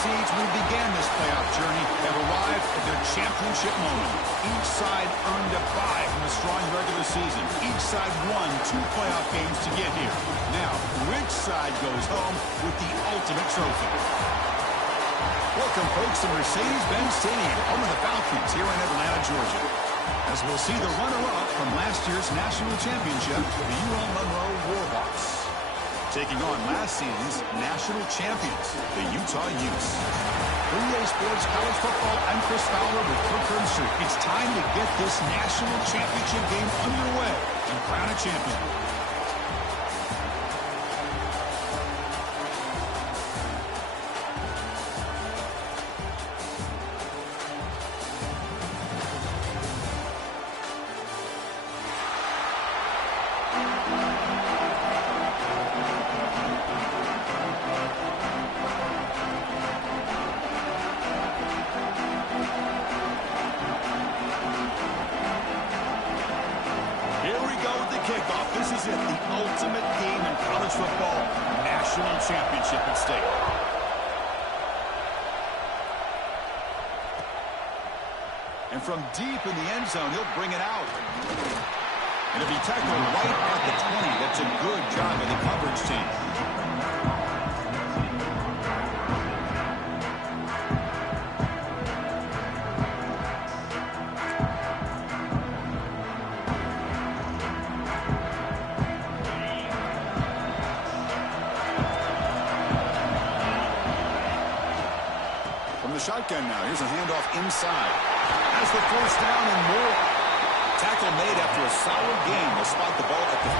seeds who began this playoff journey have arrived at their championship moment. Each side earned a bye from a strong regular season. Each side won 2 playoff games to get here. Now, which side goes home with the ultimate trophy? Welcome, folks, to Mercedes-Benz Stadium, home of the Falcons here in Atlanta, Georgia. As we'll see the runner-up from last year's national championship, the ULM Monroe Warhawks, taking on last season's national champions, the Utah Utes. For EA Sports College Football, I'm Chris Fowler with Kirk Herbstreit. It's time to get this national championship game underway and crown a champion. Kickoff. This is it, the ultimate game in college football. National championship at stake. And from deep in the end zone, he'll bring it out. And it'll be tackled right at the 20. That's a good job of the coverage team. Shotgun now. Here's a handoff inside. Has the first down and more. Tackle made after a solid game. They'll spot the ball at the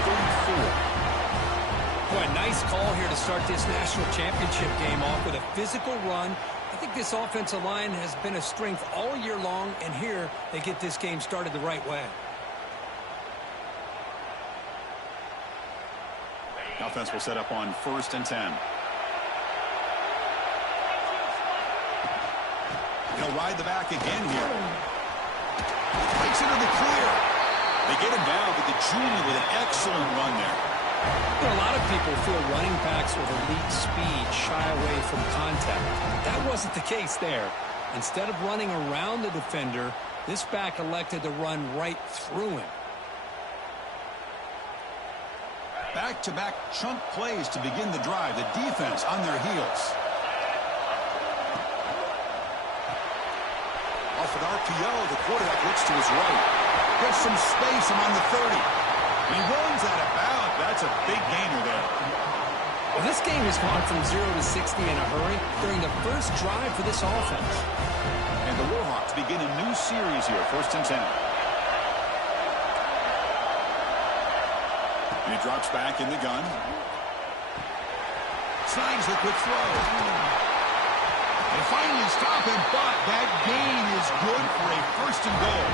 34. Boy, nice call here to start this national championship game off with a physical run. I think this offensive line has been a strength all year long, and here they get this game started the right way. Offense will set up on 1st and 10. He'll ride the back again here. Takes it to the clear. They get him down, but the junior with an excellent run there. You know, a lot of people feel running backs with elite speed shy away from contact. That wasn't the case there. Instead of running around the defender, this back elected to run right through him. Back-to-back chunk plays to begin the drive. The defense on their heels. Off an RPO, the quarterback looks to his right. Gets some space, I'm on the 30. And he runs out of bounds. That's a big gainer there. Well, this game has gone from 0 to 60 in a hurry during the first drive for this offense. And the Warhawks begin a new series here, 1st and 10. And he drops back in the gun. Snags the quick throw. They finally stop him, but that gain is good for a 1st and goal.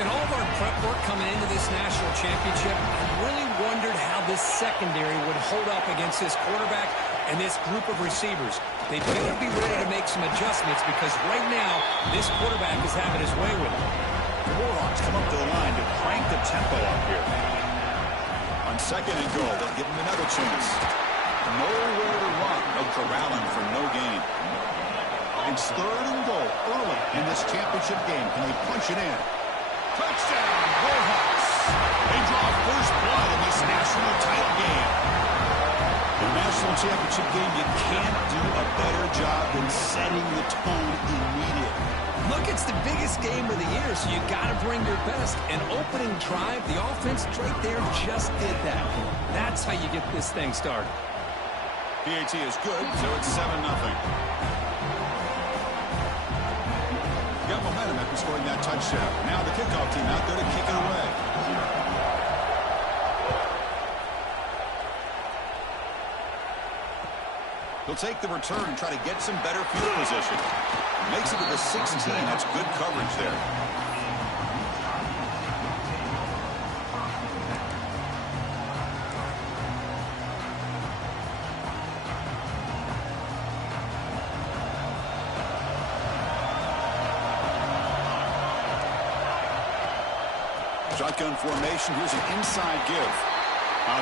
In all of our prep work coming into this national championship, I really wondered how this secondary would hold up against this quarterback and this group of receivers. They better be ready to make some adjustments because right now, this quarterback is having his way with him. The Warhawks come up to the line to crank the tempo up here. On 2nd and goal, they'll give him another chance. Nowhere to run. No corralling for no gain. It's 3rd and goal early in this championship game. Can they punch it in? Touchdown, Warhawks. They draw first blood in this national title game. In a national championship game, you can't do a better job than setting the tone immediately. Look, it's the biggest game of the year, so you got to bring your best. An opening drive, the offense right there just did that. That's how you get this thing started. PAT is good, so it's 7-0. Got momentum after scoring that touchdown. Now the kickoff team out there to kick it away. He'll take the return and try to get some better field position. Makes it to the 16. That's good coverage there. Shotgun formation. Here's an inside give.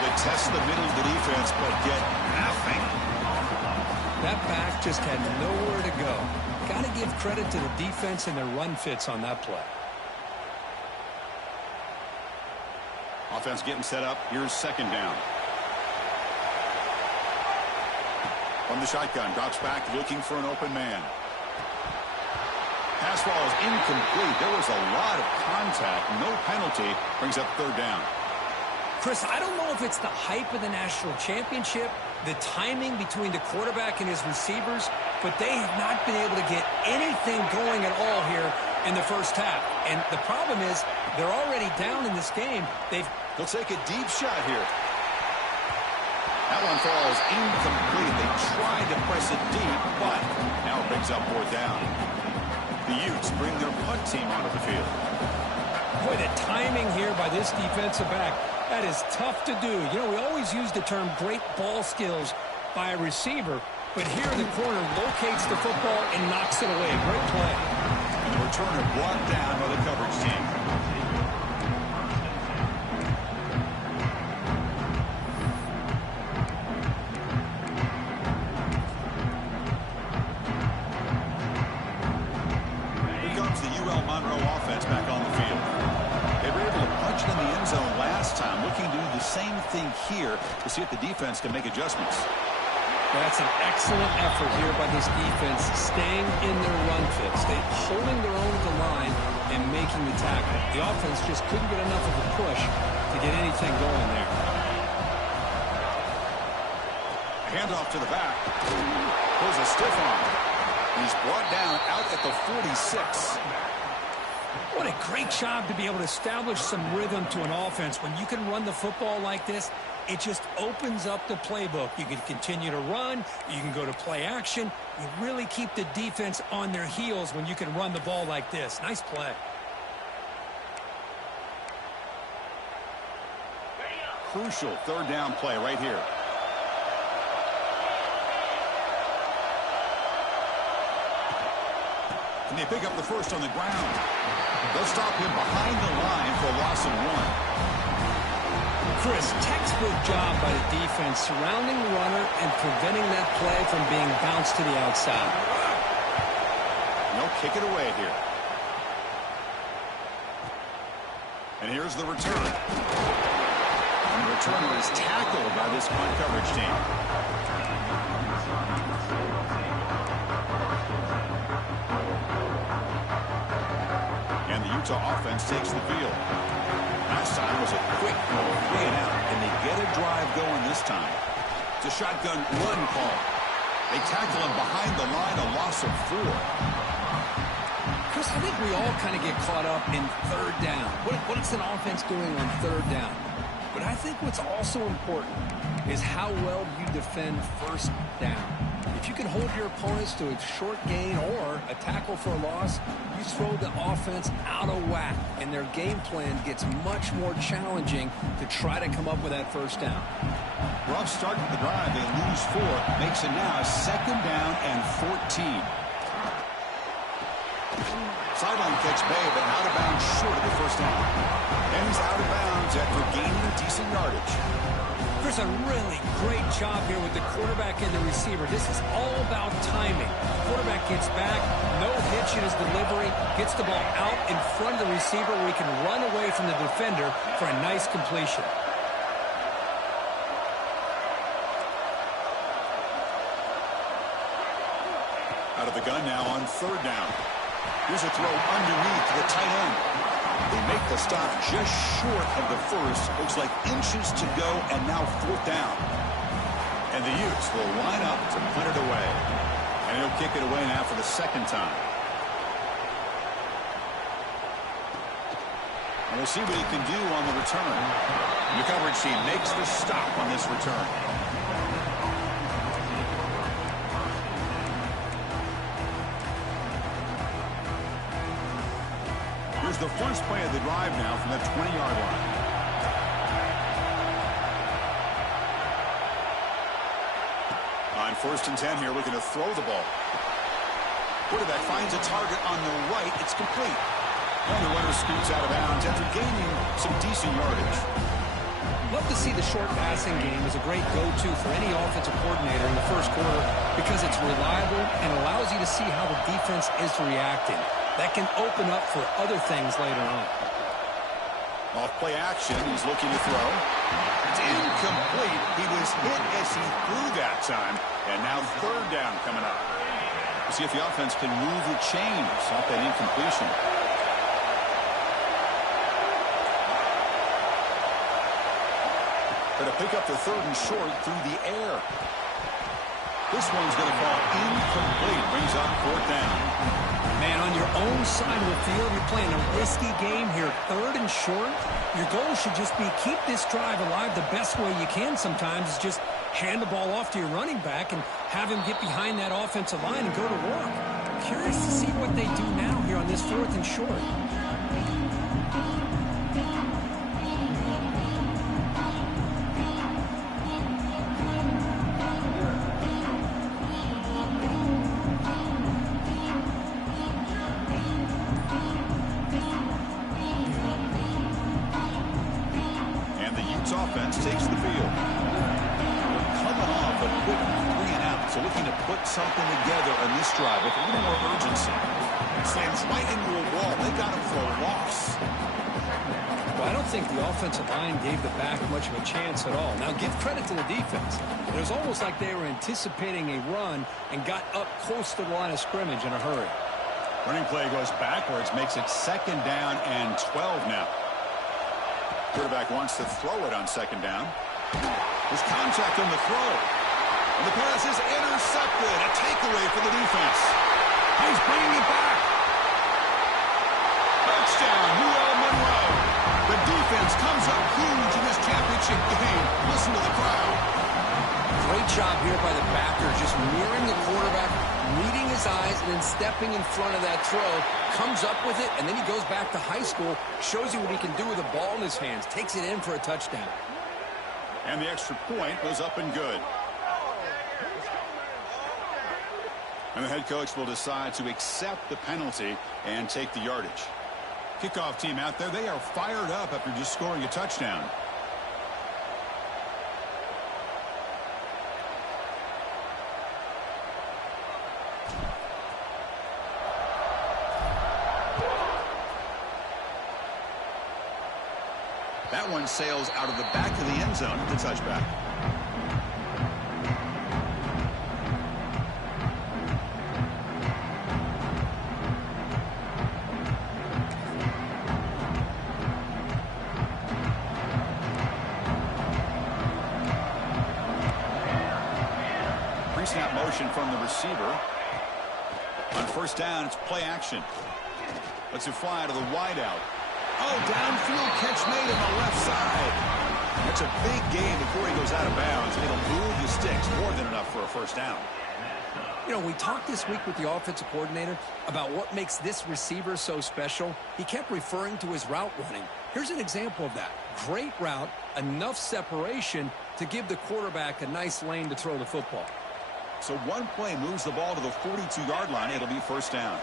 They test the middle of the defense, but get nothing. That back just had nowhere to go. Got to give credit to the defense and their run fits on that play. Offense getting set up. Here's second down. From the shotgun, drops back looking for an open man. Pass ball is incomplete. There was a lot of contact. No penalty. Brings up third down. Chris, I don't know if it's the hype of the national championship, the timing between the quarterback and his receivers, but they have not been able to get anything going at all here in the first half. And the problem is they're already down in this game. They'll take a deep shot here. That one falls incomplete. They tried to press it deep, but now it brings up fourth down. The Utes bring their punt team onto the field. Boy, the timing here by this defensive back, that is tough to do. You know, we always use the term great ball skills by a receiver, but here the corner locates the football and knocks it away. Great play. And the returner brought down by the coverage team. Here comes the ULM offense back on the field. They were able to punch it in the end zone last time, looking to do the same thing here to see if the defense can make adjustments. That's an excellent effort here by this defense, staying in their run fits. They're holding their own at the line and making the tackle. The offense just couldn't get enough of a push to get anything going there. Handoff to the back. Pulls a stiff arm. He's brought down out at the 46. What a great job to be able to establish some rhythm to an offense. When you can run the football like this, it just opens up the playbook. You can continue to run. You can go to play action. You really keep the defense on their heels when you can run the ball like this. Nice play. Crucial third down play right here. And they pick up the first on the ground. They'll stop him behind the line for a loss of one. Chris, textbook job by the defense surrounding the runner and preventing that play from being bounced to the outside. They'll kick it away here. And here's the return. And the returner is tackled by this punt coverage team. And the Utah offense takes the field. Last time was a quick 3 and out, and they get a drive going this time. It's a shotgun run call. They tackle him behind the line, a loss of 4. Chris, I think we all kind of get caught up in third down. What is an offense doing on third down? But I think what's also important is how well you defend first down. If you can hold your opponents to a short gain or a tackle for a loss, you throw the offense out of whack, and their game plan gets much more challenging to try to come up with that first down. Rough start to the drive. They lose 4. Makes it now second down and 14. Sideline catch made, but out of bounds short of the first down. And he's out of bounds after gaining decent yardage. There's a really great job here with the quarterback and the receiver. This is all about timing. The quarterback gets back, no hitch in his delivery, gets the ball out in front of the receiver where he can run away from the defender for a nice completion. Out of the gun now on third down. Here's a throw underneath to the tight end. They make the stop just short of the first. Looks like inches to go, and now fourth down. And the Utes will line up to punt it away. And he'll kick it away now for the second time. And we'll see what he can do on the return. The coverage team makes the stop on this return. Here's the first play of the drive now from the 20-yard line. On 1st and 10 here, looking to throw the ball. Quarterback finds a target on the right. It's complete. And the runner scoots out of bounds after gaining some decent yardage. Love to see the short passing game as a great go-to for any offensive coordinator in the first quarter because it's reliable and allows you to see how the defense is reacting. That can open up for other things later on. Off play action, he's looking to throw. It's incomplete. He was hit as he threw that time. And now third down coming up. We'll see if the offense can move the chains off that incompletion. Going to pick up the third and short through the air. This one's going to fall incomplete. Brings up fourth down. Man, on your own side of the field, you're playing a risky game here. Third and short, your goal should just be keep this drive alive the best way you can sometimes is just hand the ball off to your running back and have him get behind that offensive line and go to work. Curious to see what they do now here on this fourth and short. Offense takes the field. They're coming off a quick 3 and out, so looking to put something together on this drive with a little more urgency. Slams right into a wall. They got him for a loss. Well, I don't think the offensive line gave the back much of a chance at all. Now, give credit to the defense. It was almost like they were anticipating a run and got up close to the line of scrimmage in a hurry. Running play goes backwards, makes it second down and 12 now. Quarterback wants to throw it on second down. There's contact on the throw. And the pass is intercepted. A takeaway for the defense. He's bringing it back. Touchdown, ULM. The defense comes up huge in this championship game. Listen to the crowd. Great job here by the backer, just mirroring the quarterback, reading his eyes, and then stepping in front of that throw, comes up with it, and then he goes back to high school, shows you what he can do with the ball in his hands, takes it in for a touchdown. And the extra point goes up and good. And the head coach will decide to accept the penalty and take the yardage. Kickoff team out there, they are fired up after just scoring a touchdown. That one sails out of the back of the end zone, the touchback. Pre-snap motion from the receiver. On first down, it's play action. Lets it fly to the wideout. Oh, downfield catch made on the left side. That's a big gain before he goes out of bounds. It'll move the sticks more than enough for a first down. You know, we talked this week with the offensive coordinator about what makes this receiver so special. He kept referring to his route running. Here's an example of that. Great route, enough separation to give the quarterback a nice lane to throw the football. So one play moves the ball to the 42-yard line. It'll be first down.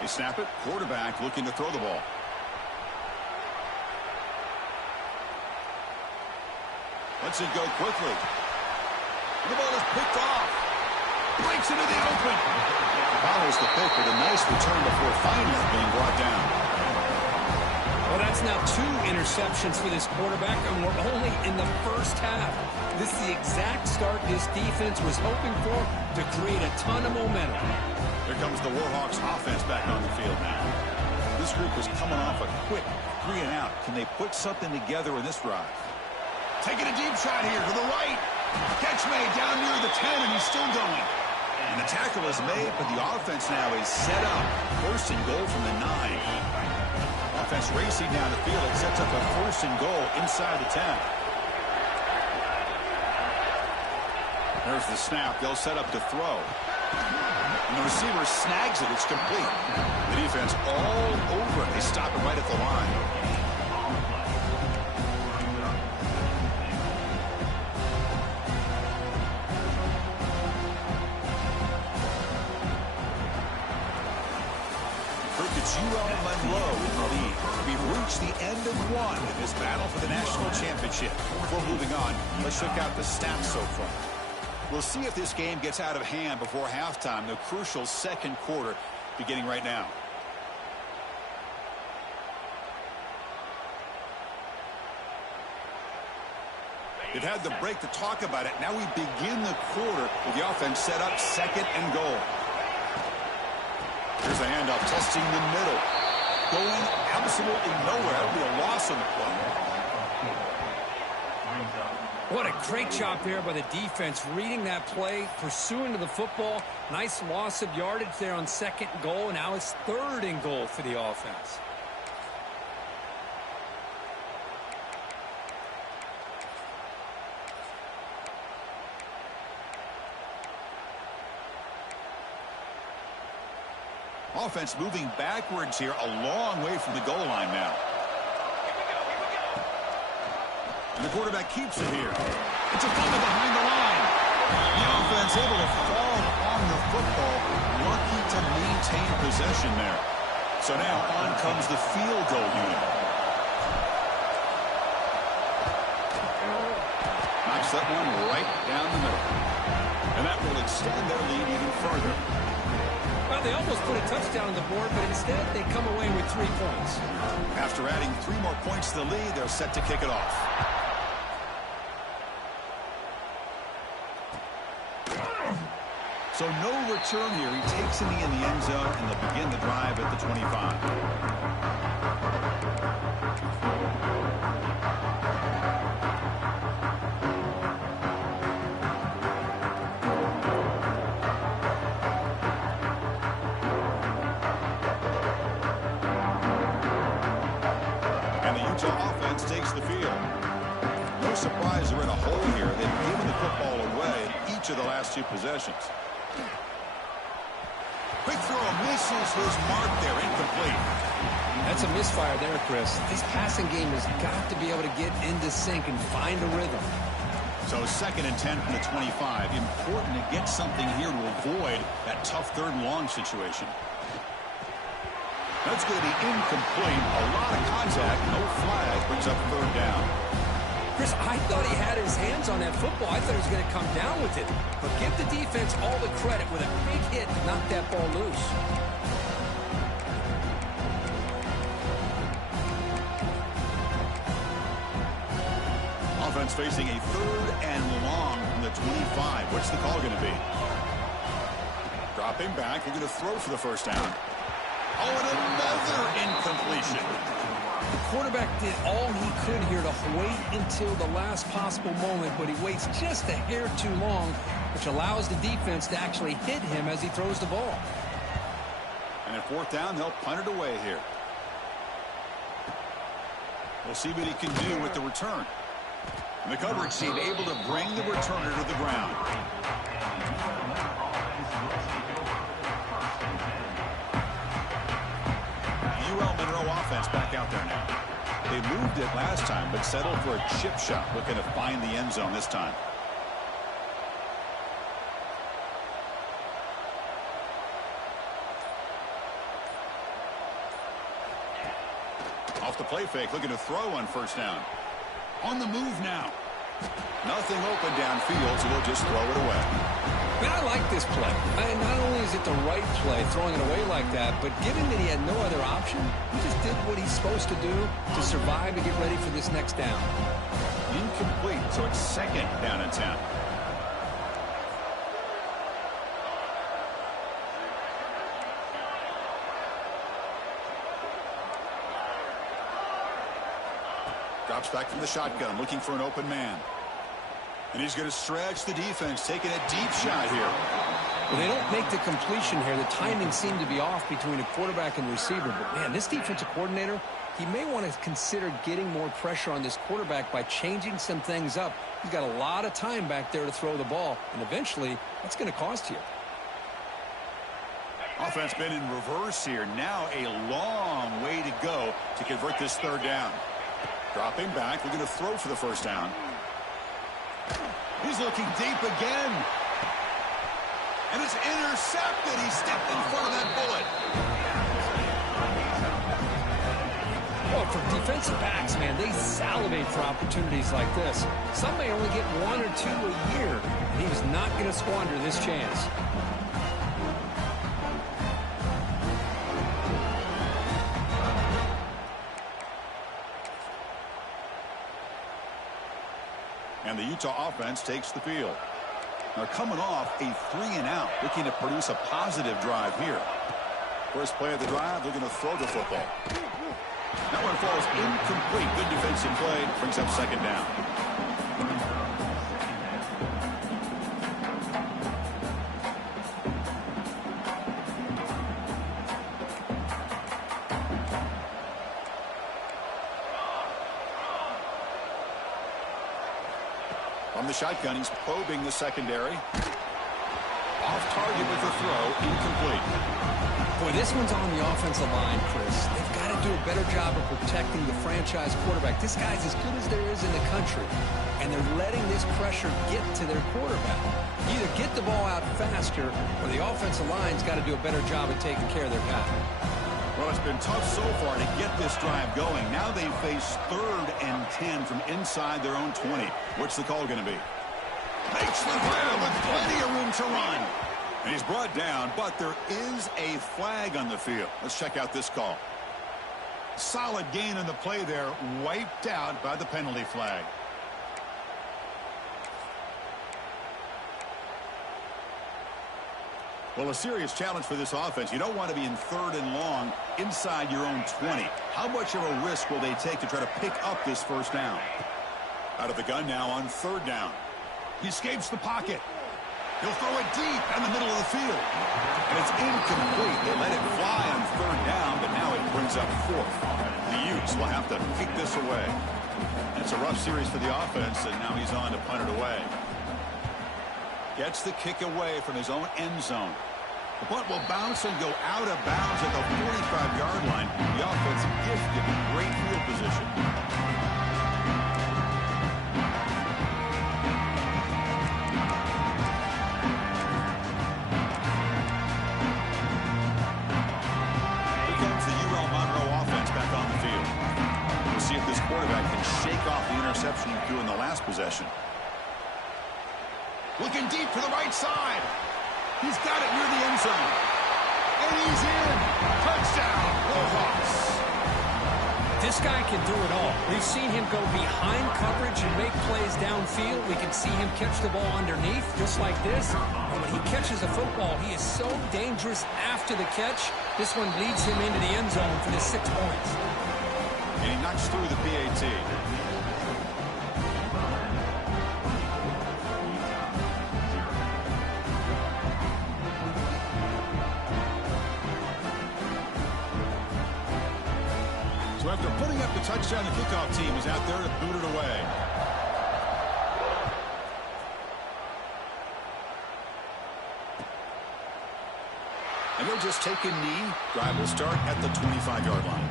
They snap it. Quarterback looking to throw the ball. Lets it go quickly. The ball is picked off. Breaks into the open. Follows the pick with a nice return before finally being brought down. Well, that's now 2 interceptions for this quarterback, and we're only in the first half. This is the exact start this defense was hoping for to create a ton of momentum. Here comes the Warhawks offense back on the field now. This group was coming off a quick 3 and out. Can they put something together in this drive? Taking a deep shot here to the right. Catch made down near the 10, and he's still going. And the tackle is made, but the offense now is set up. First and goal from the 9. Offense racing down the field. It sets up a first and goal inside the 10. There's the snap. They'll set up to throw. And the receiver snags it. It's complete. The defense all over it. They stop it right at the line. It's ULM in the lead. We've reached the end 1 in this battle for the national championship. Before moving on, let's check out the stats so far. We'll see if this game gets out of hand before halftime, the crucial second quarter beginning right now. They've had the break to talk about it. Now we begin the quarter with the offense set up, 2nd and goal. Here's the handoff, testing the middle. Going absolutely nowhere. That'll be a loss on the play. What a great job there by the defense, reading that play, pursuing to the football. Nice loss of yardage there on 2nd and goal, and now it's 3rd and goal for the offense. Offense moving backwards here, a long way from the goal line now. And the quarterback keeps it here. It's a fumble behind the line. The offense able to fall on the football, lucky to maintain possession there. So now on comes the field goal unit. Knocks that one right down the middle. And that will extend their lead even further. Well, they almost put a touchdown on the board, but instead they come away with 3 points. After adding 3 more points to the lead, they're set to kick it off. So no return here. He takes it in the end zone, and they'll begin the drive at the 25. Takes the field. No surprise they're in a hole here. They've given the football away each of the last 2 possessions. Quick throw misses his mark there, incomplete. That's a misfire there, Chris. This passing game has got to be able to get into sync and find a rhythm. So 2nd and 10 from the 25. Important to get something here to avoid that tough 3rd and long situation. That's going to be incomplete. A lot of contact. No flag. Brings up 3rd down. Chris, I thought he had his hands on that football. I thought he was going to come down with it. But give the defense all the credit with a big hit to knock that ball loose. Offense facing a 3rd and long from the 25. What's the call going to be? Dropping back. They're going to throw for the 1st down. Oh, and another incompletion. The quarterback did all he could here to wait until the last possible moment, but he waits just a hair too long, which allows the defense to actually hit him as he throws the ball. And at 4th down, they'll punt it away here. We'll see what he can do with the return. And the coverage team able to bring the returner to the ground. ULM offense back out there now. They moved it last time, but settled for a chip shot, looking to find the end zone this time. Off the play fake, looking to throw on 1st down. On the move now. Nothing open downfield, so they'll just throw it away. Man, I like this play. Not only is it the right play, throwing it away like that, but given that he had no other option, he just did what he's supposed to do to survive and get ready for this next down. Incomplete, so it's 2nd down and 10. Drops back from the shotgun, looking for an open man. And he's going to stretch the defense, taking a deep shot here. Well, they don't make the completion here. The timing seemed to be off between a quarterback and receiver. But, man, this defensive coordinator, he may want to consider getting more pressure on this quarterback by changing some things up. He's got a lot of time back there to throw the ball, and eventually that's going to cost you. Offense been in reverse here. Now a long way to go to convert this 3rd down. Dropping back, we're going to throw for the 1st down. He's looking deep again. And it's intercepted. He stepped in front of that bullet. Well, for defensive backs, man, they salivate for opportunities like this. Some may only get 1 or 2 a year, and he was not going to squander this chance. And the Utah offense takes the field. They're coming off a 3-and-out, looking to produce a positive drive here. First play of the drive, they're going to throw the football. That one falls incomplete. Good defensive play. Brings up second down. From the shotgun, he's probing the secondary. Off target with the throw, incomplete. Boy, this one's on the offensive line, Chris. They've got to do a better job of protecting the franchise quarterback. This guy's as good as there is in the country, and they're letting this pressure get to their quarterback. Either get the ball out faster, or the offensive line's got to do a better job of taking care of their guy. Well, it's been tough so far to get this drive going. Now they face 3rd and 10 from inside their own 20. What's the call going to be? Makes the grab with plenty of room to run. And he's brought down, but there is a flag on the field. Let's check out this call. Solid gain on the play there, wiped out by the penalty flag. Well, a serious challenge for this offense. You don't want to be in 3rd and long inside your own 20. How much of a risk will they take to try to pick up this first down? Out of the gun now on 3rd down. He escapes the pocket. He'll throw it deep in the middle of the field. And it's incomplete. They let it fly on 3rd down, but now it brings up 4th. The Utes will have to kick this away. It's a rough series for the offense, and now he's on to punt it away. Gets the kick away from his own end zone. The punt will bounce and go out of bounds at the 45-yard line. The offense gifted great field position. Here comes the ULM offense back on the field. We'll see if this quarterback can shake off the interception he threw in the last possession. Looking deep to the right side. He's got it near the end zone. And he's in. Touchdown, Warhawks. This guy can do it all. We've seen him go behind coverage and make plays downfield. We can see him catch the ball underneath, just like this. And when he catches a football, he is so dangerous after the catch. This one leads him into the end zone for the 6 points. And he knocks through the PAT. So after putting up the touchdown, the kickoff team is out there to boot it away. And they'll just take a knee. Drive will start at the 25-yard line.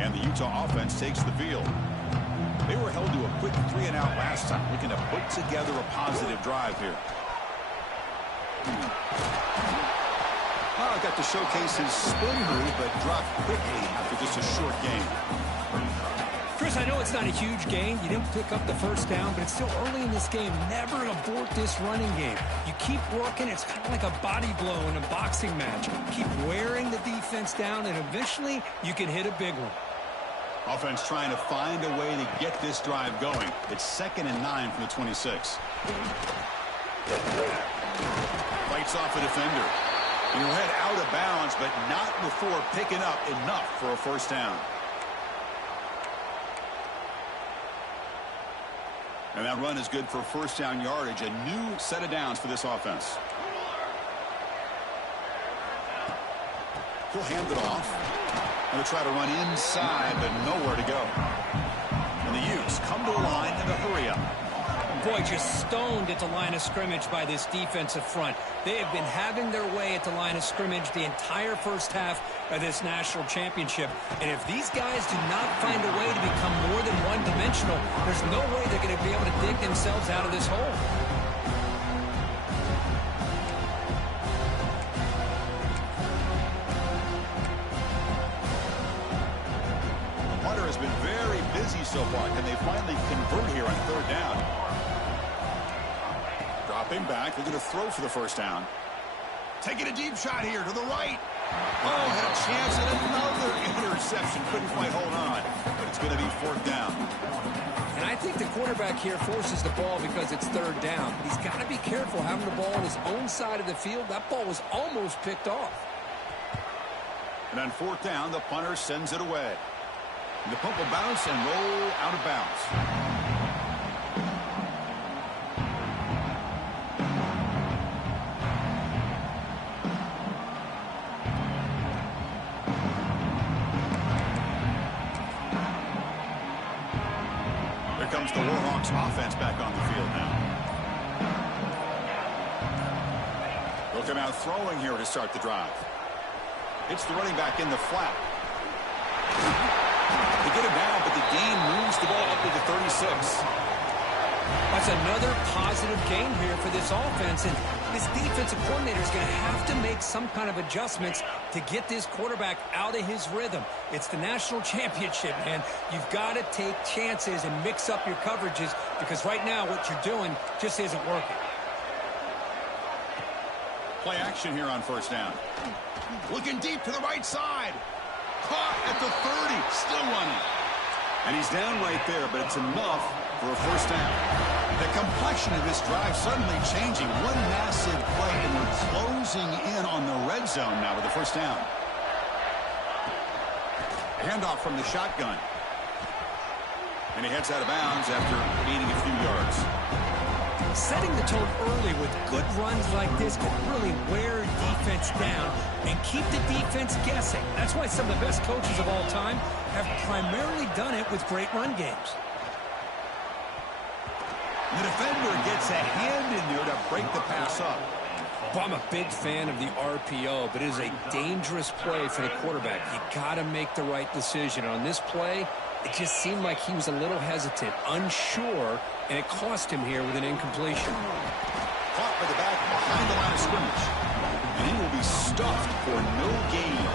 And the Utah offense takes the field. They were held to a quick 3-and-out last time, looking to put together a positive drive here. Oh, got to showcase his spin move, but dropped quickly after just a short gain. Chris, I know it's not a huge gain. You didn't pick up the first down, but it's still early in this game. Never abort this running game. You keep working. It's kind of like a body blow in a boxing match. Keep wearing the defense down, and eventually you can hit a big one. Offense trying to find a way to get this drive going. It's 2nd and 9 from the 26. Fights off a defender. He'll head out of bounds, but not before picking up enough for a first down. And that run is good for first down yardage. A new set of downs for this offense. He'll hand it off. Going to try to run inside, but nowhere to go. And the Utes come to the line in a hurry up. Boy, just stoned at the line of scrimmage by this defensive front. They have been having their way at the line of scrimmage the entire first half of this national championship. And if these guys do not find a way to become more than one-dimensional, there's no way they're going to be able to dig themselves out of this hole. Hunter has been very busy so far. Can they finally convert here on third down? Dropping back, they're going to throw for the first down. Taking a deep shot here to the right. Oh, had a chance at another interception. Couldn't quite hold on, but it's going to be fourth down. And I think the quarterback here forces the ball because it's third down. He's got to be careful having the ball on his own side of the field. That ball was almost picked off. And on fourth down, the punter sends it away. And the pump will bounce and roll out of bounds. Comes the Warhawks offense back on the field now. They'll come out throwing here to start the drive. It's the running back in the flat. They get him down, but the gain moves the ball up to the 36. That's another positive gain here for this offense, and this defensive coordinator is going to have to make some kind of adjustments to get this quarterback out of his rhythm. It's the national championship, man. You've got to take chances and mix up your coverages because right now what you're doing just isn't working. Play action here on first down. Looking deep to the right side. Caught at the 30. Still running. And he's down right there, but it's enough for a first down. The complexion of this drive suddenly changing. One massive play, and we're closing in on the red zone now with the first down. Handoff from the shotgun. And he heads out of bounds after gaining a few yards. Setting the tone early with good runs like this can really wear defense down and keep the defense guessing. That's why some of the best coaches of all time have primarily done it with great run games. The defender gets a hand in there to break the pass up. Well, I'm a big fan of the RPO, but it is a dangerous play for the quarterback. You got to make the right decision. On this play, it just seemed like he was a little hesitant, unsure, and it cost him here with an incompletion. Caught by the back behind the line of scrimmage. And he will be stuffed for no gain.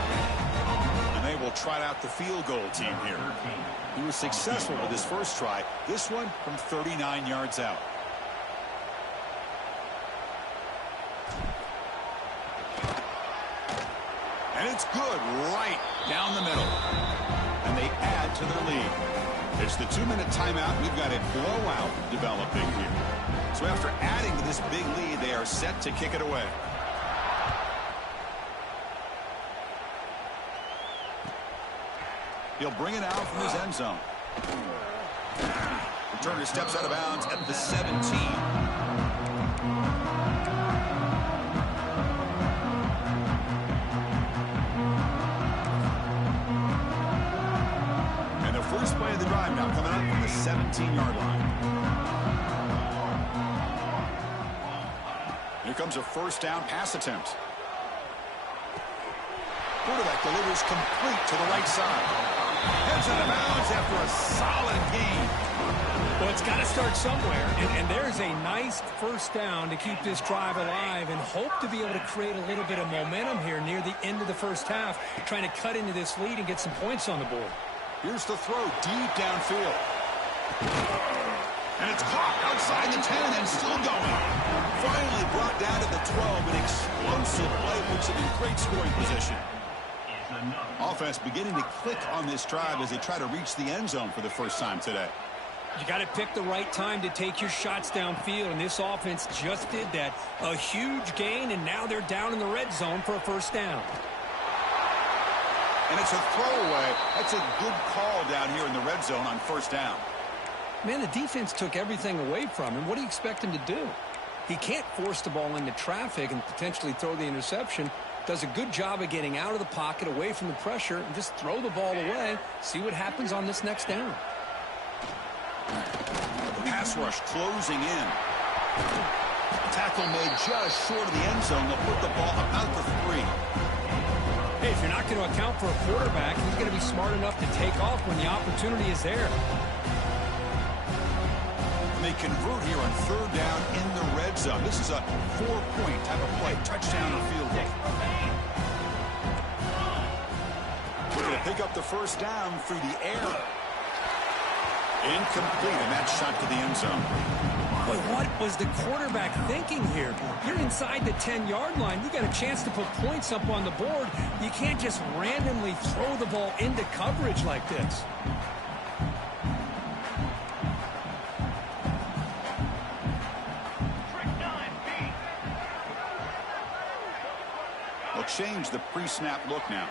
And they will try out the field goal team here. He was successful with his first try. This one from 39 yards out. And it's good right down the middle. And they add to their lead. It's the 2-minute timeout. We've got a blowout developing here. So after adding to this big lead, they are set to kick it away. He'll bring it out from his end zone. Returner steps out of bounds at the 17. And the first play of the drive now coming up from the 17-yard line. Here comes a first down pass attempt. Quarterback delivers complete to the right side. Heads out of bounds after a solid gain. Well, it's got to start somewhere, and there's a nice first down to keep this drive alive and hope to be able to create a little bit of momentum here near the end of the first half, trying to cut into this lead and get some points on the board. Here's the throw deep downfield. And it's caught outside the 10 and still going. Finally brought down to the 12. An explosive play puts him in great scoring position. Offense beginning to click on this drive as they try to reach the end zone for the first time today. You got to pick the right time to take your shots downfield, and this offense just did that. A huge gain, and now they're down in the red zone for a first down. And it's a throwaway. That's a good call down here in the red zone on first down. Man, the defense took everything away from him. What do you expect him to do? He can't force the ball into traffic and potentially throw the interception. Does a good job of getting out of the pocket, away from the pressure, and just throw the ball away. See what happens on this next down. Pass rush closing in. Tackle made just short of the end zone. They'll put the ball about the 3. Hey, if you're not going to account for a quarterback, he's going to be smart enough to take off when the opportunity is there. And they convert here on 3rd down in the red zone. This is a 4-point type of play. Touchdown or field goal. We're going to pick up the 1st down through the air. Incomplete, and that shot to the end zone. But what was the quarterback thinking here? You're inside the 10-yard line. You got a chance to put points up on the board. You can't just randomly throw the ball into coverage like this. They'll change the pre-snap look now.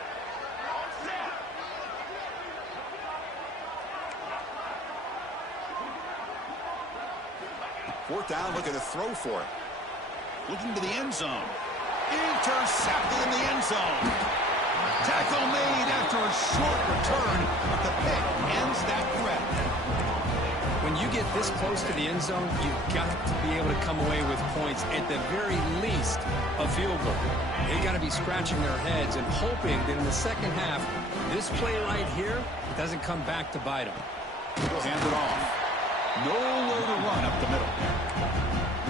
4th down, look at the throw for it. Looking to the end zone. Intercepted in the end zone. Tackle made after a short return, but the pick ends that threat. When you get this close to the end zone, you've got to be able to come away with points, at the very least, a field goal. They got to be scratching their heads and hoping that in the second half, this play right here doesn't come back to bite them. He'll hand it off. Nowhere to run up the middle.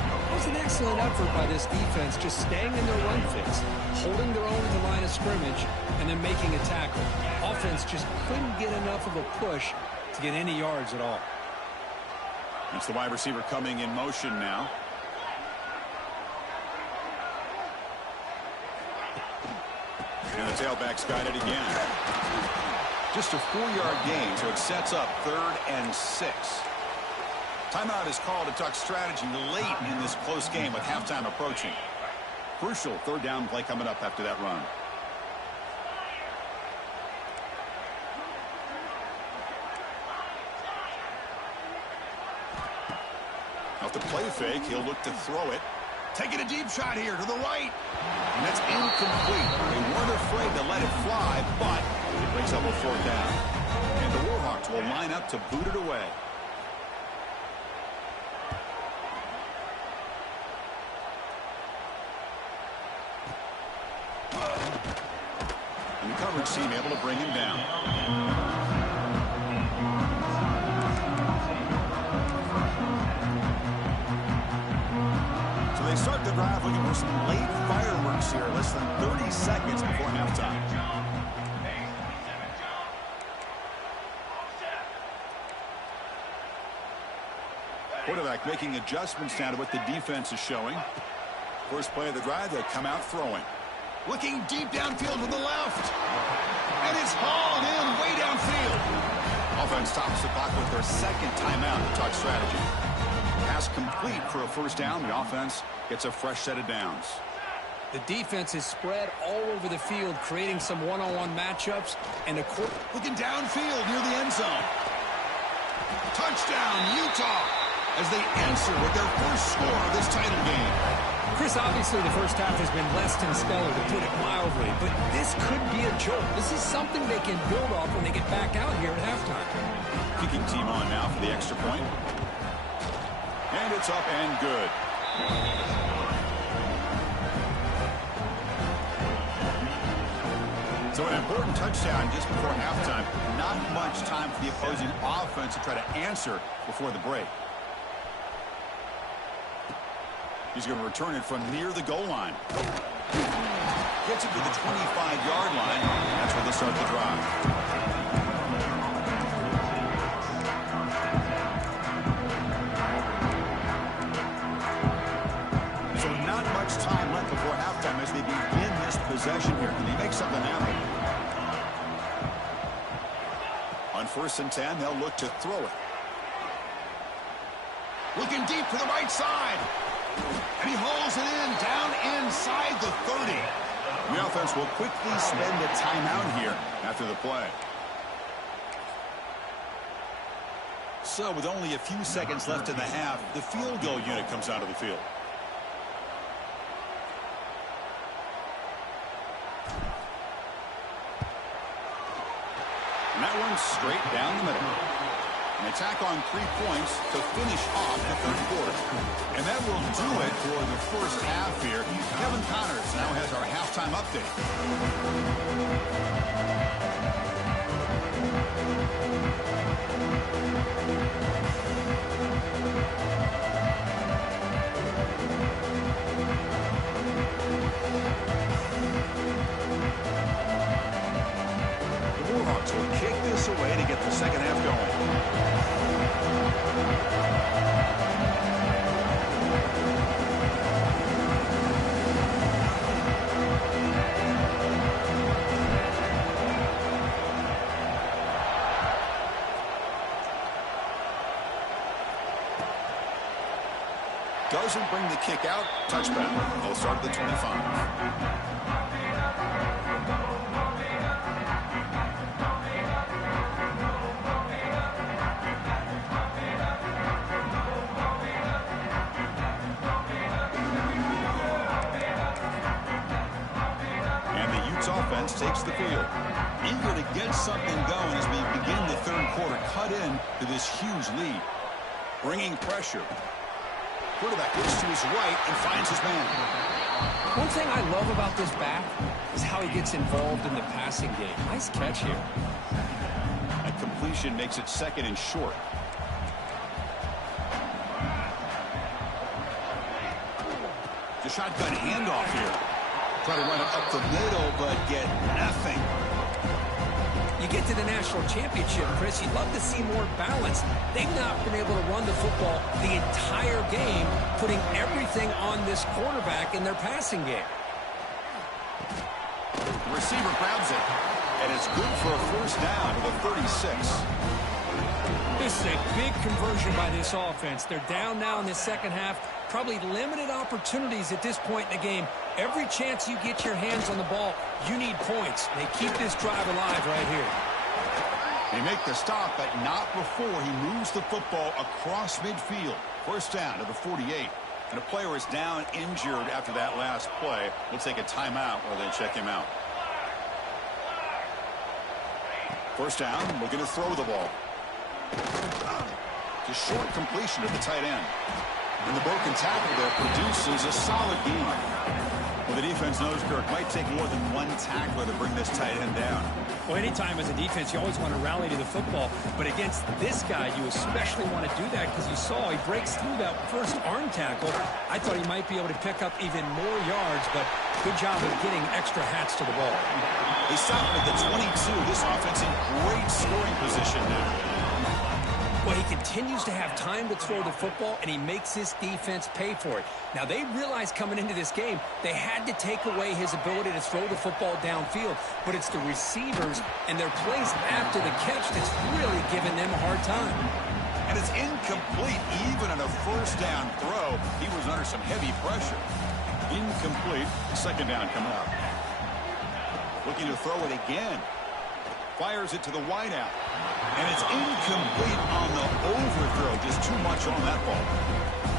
It was an excellent effort by this defense, just staying in their run fits, holding their own at the line of scrimmage, and then making a tackle. Offense just couldn't get enough of a push to get any yards at all. That's the wide receiver coming in motion now. And the tailback's got it again. Just a 4-yard gain, so it sets up 3rd and 6. Timeout is called to talk strategy late in this close game with halftime approaching. Crucial 3rd down play coming up after that run. Off the play fake, he'll look to throw it. Taking a deep shot here to the right. And that's incomplete. They weren't afraid to let it fly, but it brings up a 4th down. And the Warhawks will line up to boot it away. And the coverage team able to bring him down. So they start the drive looking for some late fireworks here, less than 30 seconds before halftime. Quarterback making adjustments now to what the defense is showing. First play of the drive, they come out throwing. Looking deep downfield to the left. And it's hauled in way downfield. Offense stops the clock with their 2nd timeout to talk strategy. Pass complete for a 1st down. The offense gets a fresh set of downs. The defense is spread all over the field, creating some one-on-one matchups. And looking downfield near the end zone. Touchdown, Utah, as they answer with their first score of this title game. Chris, obviously the first half has been less than stellar, to put it mildly, but this could be a jolt. This is something they can build off when they get back out here at halftime. Kicking team on now for the extra point. And it's up and good. So an important touchdown just before halftime. Not much time for the opposing offense to try to answer before the break. He's going to return it from near the goal line. Gets it to the 25-yard line. That's where they'll start the drive. So not much time left before halftime as they begin this possession here. Can they make something happen? On 1st and 10, they'll look to throw it. Looking deep to the right side. And he hauls it in down inside the 30. The offense will quickly spend a timeout here after the play. So with only a few seconds left in the half, the field goal unit comes out of the field. And that one's straight down the middle. An attack on 3 points to finish off the third quarter. And that will do it for the first half here. Kevin Connors now has our halftime update. Will kick this away to get the second half going. Doesn't bring the kick out. Touchback. They'll start at the 25. Offense takes the field. Eager to get something going as we begin the third quarter. Cut in to this huge lead. Bringing pressure. Quarterback looks to his right and finds his man. One thing I love about this back is how he gets involved in the passing game. Nice catch here. That completion makes it second and short. The shotgun handoff here. Try to run it up the middle, but get nothing. You get to the national championship, Chris, you'd love to see more balance. They've not been able to run the football the entire game, putting everything on this quarterback in their passing game. The receiver grabs it, and it's good for a first down to the 36. This is a big conversion by this offense. They're down now in the second half. Probably limited opportunities at this point in the game. Every chance you get your hands on the ball, you need points. They keep this drive alive right here. They make the stop, but not before he moves the football across midfield. First down to the 48. And a player is down injured after that last play. We'll take a timeout while they check him out. First down, we're going to throw the ball. It's a short completion to the tight end. And the broken tackle there produces a solid gain. Well, the defense knows, Kirk, might take more than one tackler to bring this tight end down. Well, anytime as a defense, you always want to rally to the football. But against this guy, you especially want to do that because you saw he breaks through that first arm tackle. I thought he might be able to pick up even more yards, but good job of getting extra hats to the ball. They stop him at the 22. This offense in great scoring position now. Well, he continues to have time to throw the football, and he makes this defense pay for it. Now, they realized coming into this game, they had to take away his ability to throw the football downfield. But it's the receivers and their plays after the catch that's really giving them a hard time. And it's incomplete even on a first down throw. He was under some heavy pressure. Incomplete. Second down coming up. Looking to throw it again. Fires it to the wideout. And it's incomplete on the overthrow. Just too much on that ball.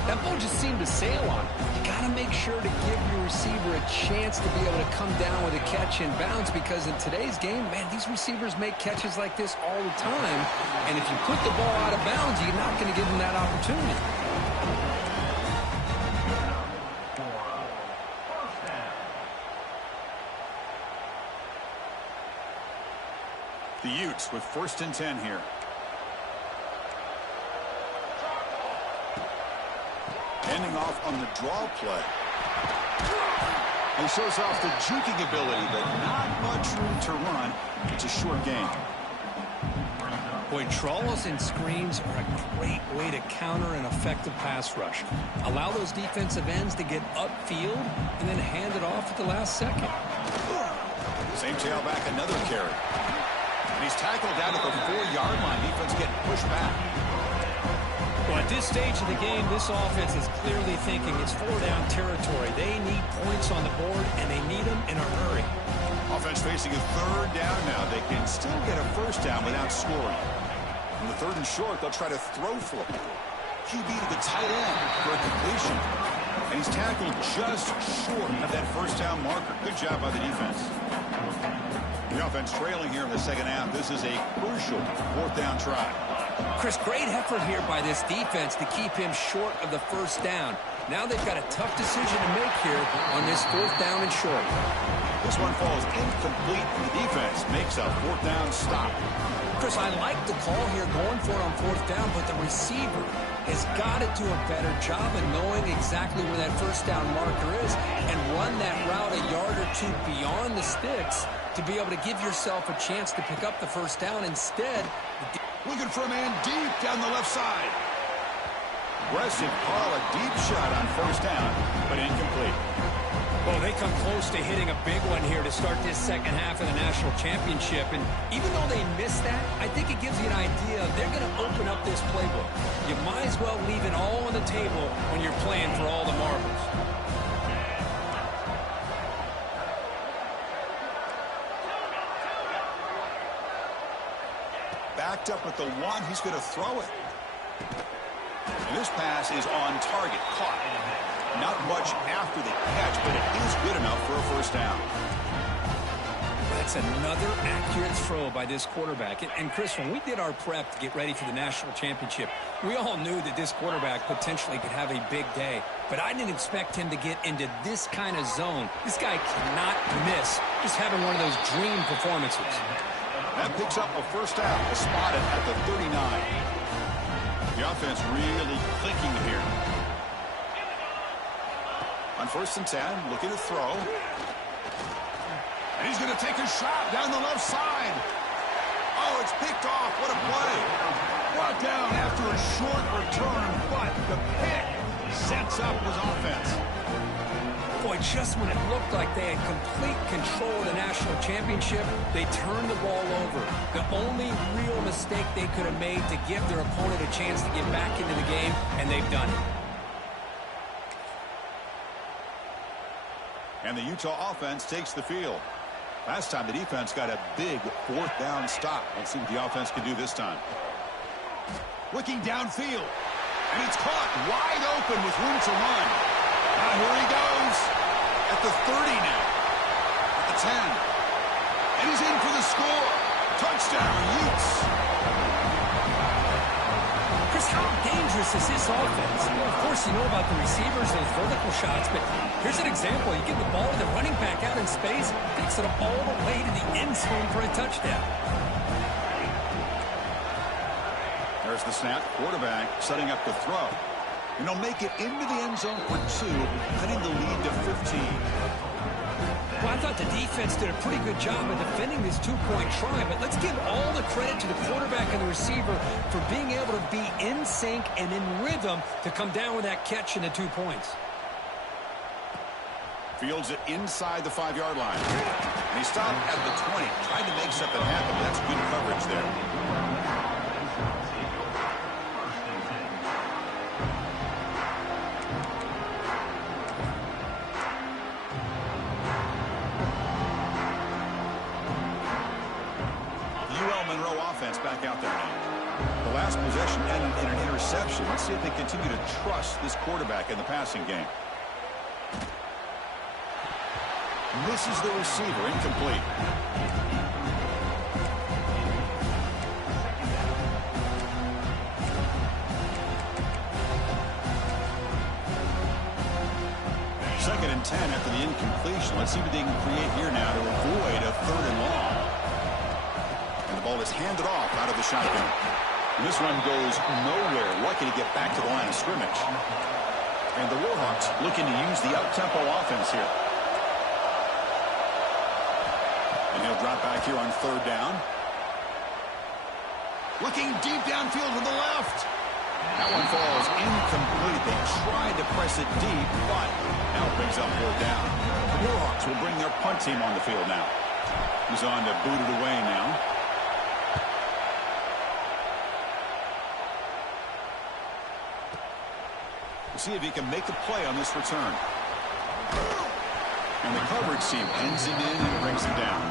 That ball just seemed to sail on him. You got to make sure to give your receiver a chance to be able to come down with a catch and bounce, because in today's game, man, these receivers make catches like this all the time. And if you put the ball out of bounds, you're not going to give them that opportunity. The Utes with 1st and 10 here. Ending off on the draw play. He shows off the juking ability, but not much room to run. It's a short game. Boy, draws and screens are a great way to counter an effective pass rush. Allow those defensive ends to get upfield and then hand it off at the last second. Same tailback, another carry. And he's tackled down at the 4-yard line. Defense getting pushed back. Well, at this stage of the game, this offense is clearly thinking it's 4-down territory. They need points on the board, and they need them in a hurry. Offense facing a 3rd down now. They can still get a first down without scoring. On the 3rd and short, they'll try to throw for it. QB to the tight end for a completion. And he's tackled just short of that first down marker. Good job by the defense. The offense trailing here in the second half. This is a crucial 4th down try. Chris, great effort here by this defense to keep him short of the first down. Now they've got a tough decision to make here on this 4th down and short. This one falls incomplete, and the defense makes a 4th down stop. Chris, I like the call here going for it on 4th down, but the receiver has got to do a better job of knowing exactly where that first down marker is and run that route a yard or two beyond the sticks to be able to give yourself a chance to pick up the first down. Instead, looking for a man deep down the left side. Aggressive call, a deep shot on first down, but incomplete. Well, they come close to hitting a big one here to start this second half of the national championship. And even though they missed that, I think it gives you an idea they're going to open up this playbook. You might as well leave it all on the table when you're playing for all the marbles. Backed up at the 1, he's going to throw it. And this pass is on target, caught. Not much after the catch, but it is good enough for a first down. That's another accurate throw by this quarterback. And Chris, when we did our prep to get ready for the national championship, we all knew that this quarterback potentially could have a big day. But I didn't expect him to get into this kind of zone. This guy cannot miss. Just having one of those dream performances. That picks up a first down, spotted at the 39. The offense really clicking here. On 1st and 10, looking to throw. And he's going to take a shot down the left side. Oh, it's picked off. What a play. Brought down after a short return, but the pick sets up his offense. Boy, just when it looked like they had complete control of the national championship, they turned the ball over. The only real mistake they could have made to give their opponent a chance to get back into the game, and they've done it. And the Utah offense takes the field. Last time the defense got a big 4th down stop. Let's see what the offense can do this time. Looking downfield. And it's caught wide open with room to run. Now here he goes. At the 30 now. At the 10. And he's in for the score. Touchdown, Utes. Chris, how dangerous is this offense? Well, of course, you know about the receivers, those vertical shots, but here's an example. You get the ball to the running back out in space, takes it all the way to the end zone for a touchdown. There's the snap. Quarterback setting up the throw. And he'll make it into the end zone for 2, cutting the lead to 15. Well, I thought the defense did a pretty good job of defending this 2-point try, but let's give all the credit to the quarterback and the receiver for being able to be in sync and in rhythm to come down with that catch and the 2 points. Fields it inside the 5-yard line. And he stopped at the 20. Tried to make something happen, but that's good coverage there. Back out there now. The last possession ended in an interception. Let's see if they continue to trust this quarterback in the passing game. Misses the receiver, incomplete. Second and 10 after the incompletion. Let's see what they can create here now to avoid a 3rd and long. The ball is handed off out of the shotgun. And this one goes nowhere. Lucky to get back to the line of scrimmage. And the Warhawks looking to use the up-tempo offense here. And he'll drop back here on 3rd down. Looking deep downfield to the left. That one falls incomplete. They tried to press it deep, but now it brings up 4th down. The Warhawks will bring their punt team on the field now. He's on to boot it away now. See if he can make a play on this return. And the coverage team ends him in and brings him down.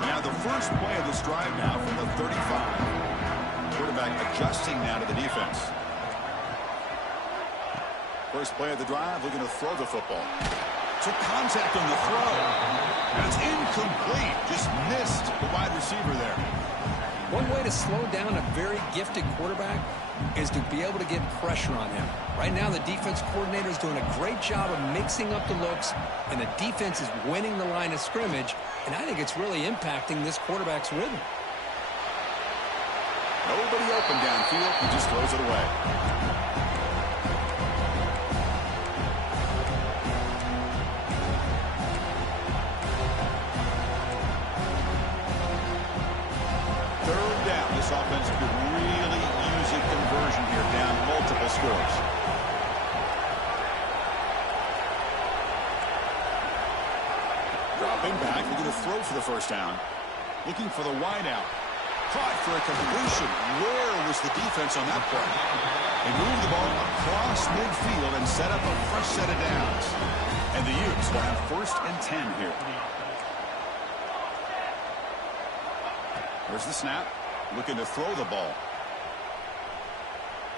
Now the first play of this drive now from the 35. Quarterback adjusting now to the defense. First play of the drive, looking to throw the football. Took contact on the throw. That's incomplete. Just missed the wide receiver there. One way to slow down a very gifted quarterback is to be able to get pressure on him. Right now, the defense coordinator is doing a great job of mixing up the looks, and the defense is winning the line of scrimmage, and I think it's really impacting this quarterback's rhythm. Nobody open downfield. He just throws it away. Third down. This offense could really use a conversion here, down multiple scores. Dropping back, looking to throw for the first down. Looking for the wideout. Caught for a completion. Where was the defense on that play? They moved the ball across midfield and set up a fresh set of downs. And the Utes will have 1st and 10 here. There's the snap. Looking to throw the ball.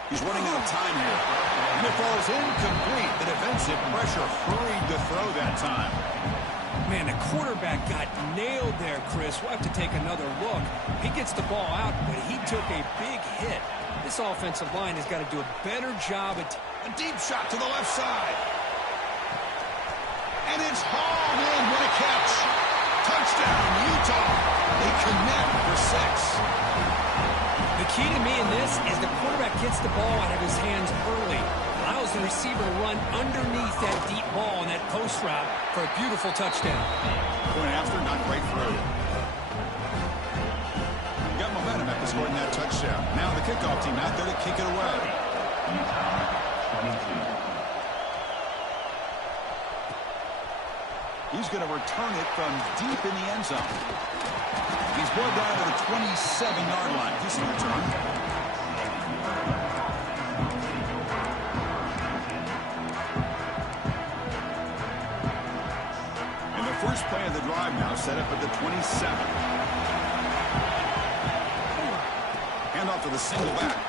He's running out of time here. And it falls incomplete. The defensive pressure hurried to throw that time. Man, the quarterback got nailed there, Chris. We'll have to take another look. He gets the ball out, but he took a big hit. This offensive line has got to do a better job at... A deep shot to the left side. And it's hauled in. What a catch. Touchdown, Utah. They connect for 6. The key to me in this is the quarterback gets the ball out of his hands early. Allows the receiver to run underneath that deep ball in that post route for a beautiful touchdown. Point after, not quite through. Got momentum after scoring that touchdown. Now the kickoff team out there to kick it away. He's going to return it from deep in the end zone. He's brought down to the 27-yard line. He's in return. And the first play of the drive now set up at the 27. Handoff to the single back.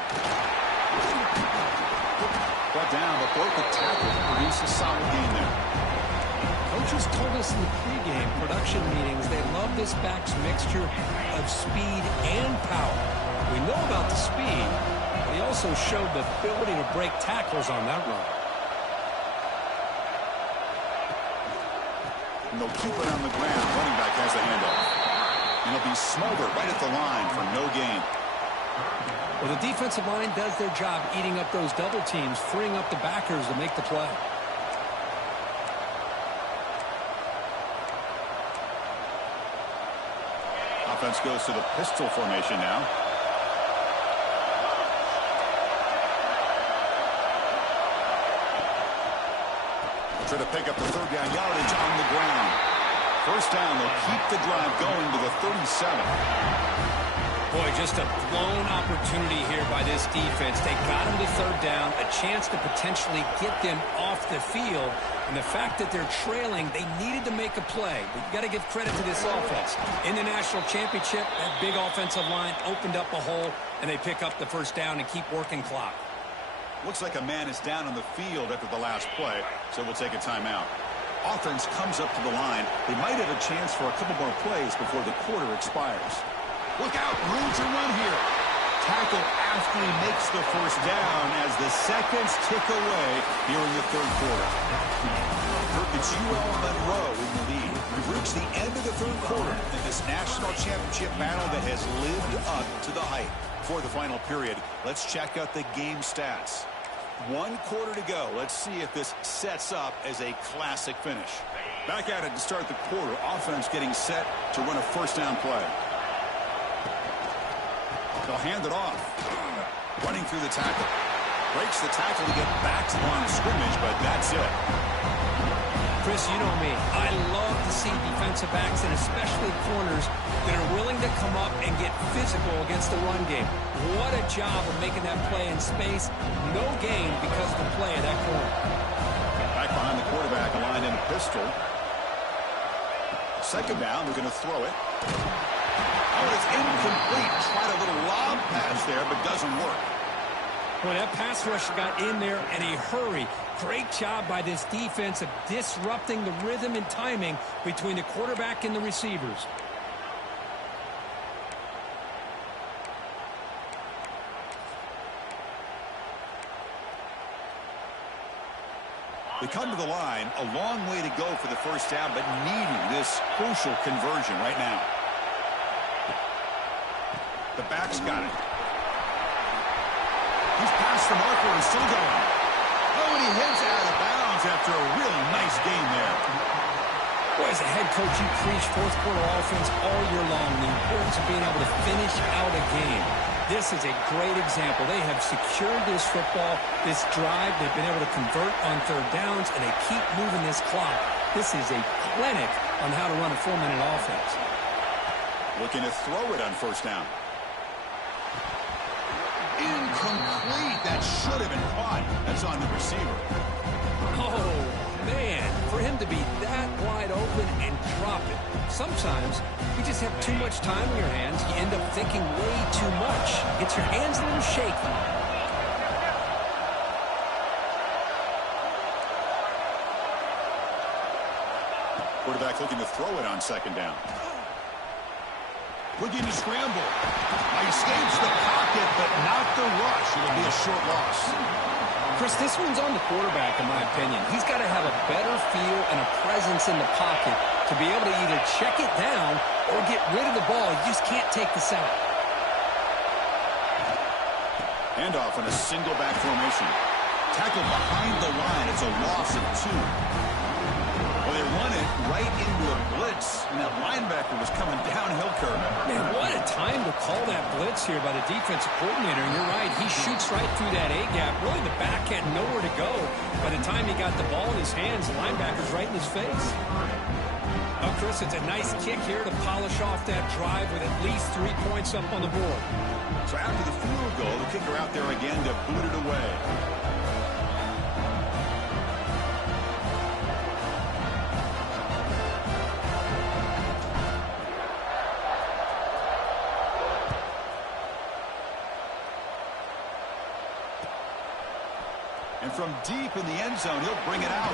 Brought down, but broke the tackle to produce a solid gain there. Coaches told us in the pregame production meetings they love this back's mixture of speed and power. We know about the speed, but he also showed the ability to break tackles on that run. And they'll keep it on the ground. Running back has the handoff. And it'll be smothered right at the line for no gain. Well, the defensive line does their job eating up those double teams, freeing up the backers to make the play. Offense goes to the pistol formation now. Try to pick up the third down yardage on the ground. First down, they'll keep the drive going to the 37. Boy, just a blown opportunity here by this defense. They got him to third down, a chance to potentially get them off the field. And the fact that they're trailing, they needed to make a play. But you got to give credit to this offense. In the national championship, that big offensive line opened up a hole, and they pick up the first down and keep working clock. Looks like a man is down on the field after the last play, so we'll take a timeout. Offense comes up to the line. They might have a chance for a couple more plays before the quarter expires. Look out, room to run here. Tackle after he makes the first down as the seconds tick away here in the third quarter. It's ULM Monroe in the lead. We've reached the end of the third quarter in this national championship battle that has lived up to the hype. For the final period, let's check out the game stats. 1 quarter to go. Let's see if this sets up as a classic finish. Back at it to start the quarter. Offense getting set to run a first down play. They'll hand it off. Running through the tackle. Breaks the tackle to get back to the line of scrimmage, but that's it. Chris, you know me. I love to see defensive backs and especially corners that are willing to come up and get physical against the run game. What a job of making that play in space. No gain because of the play of that corner. Back behind the quarterback, aligned in a pistol. Second down, they're going to throw it. Oh, it's incomplete. Tried a little lob pass there, but doesn't work. Well, that pass rush got in there in a hurry. Great job by this defense of disrupting the rhythm and timing between the quarterback and the receivers. They come to the line, a long way to go for the first down, but needing this crucial conversion right now. The back's got it. He's past the marker and still going. Oh, and he heads out of bounds after a really nice game there. Boy, as a head coach, you preach fourth quarter offense all year long, the importance of being able to finish out a game. This is a great example. They have secured this football, this drive. They've been able to convert on third downs, and they keep moving this clock. This is a clinic on how to run a 4-minute offense. Looking to throw it on first down. Incomplete. That should have been caught. That's on the receiver. Oh, man. For him to be that wide open and drop it. Sometimes you just have too much time in your hands. You end up thinking way too much. Gets your hands a little shaky. Quarterback looking to throw it on second down. Looking to scramble. Escapes the pocket, but not the rush. It'll be a short loss. Chris, this one's on the quarterback, in my opinion. He's got to have a better feel and a presence in the pocket to be able to either check it down or get rid of the ball. You just can't take the sack. Handoff in a single back formation. Tackled behind the line. It's a loss of 2. Well, they run it right into a blitz, and that linebacker was coming downhill curve. Man, what a time to call that blitz here by the defensive coordinator. And you're right, he shoots right through that A-gap. Really, the back had nowhere to go. By the time he got the ball in his hands, the linebacker's right in his face. Oh, Chris, it's a nice kick here to polish off that drive with at least 3 points up on the board. So after the field goal, the kicker out there again to boot it away. And from deep in the end zone, he'll bring it out.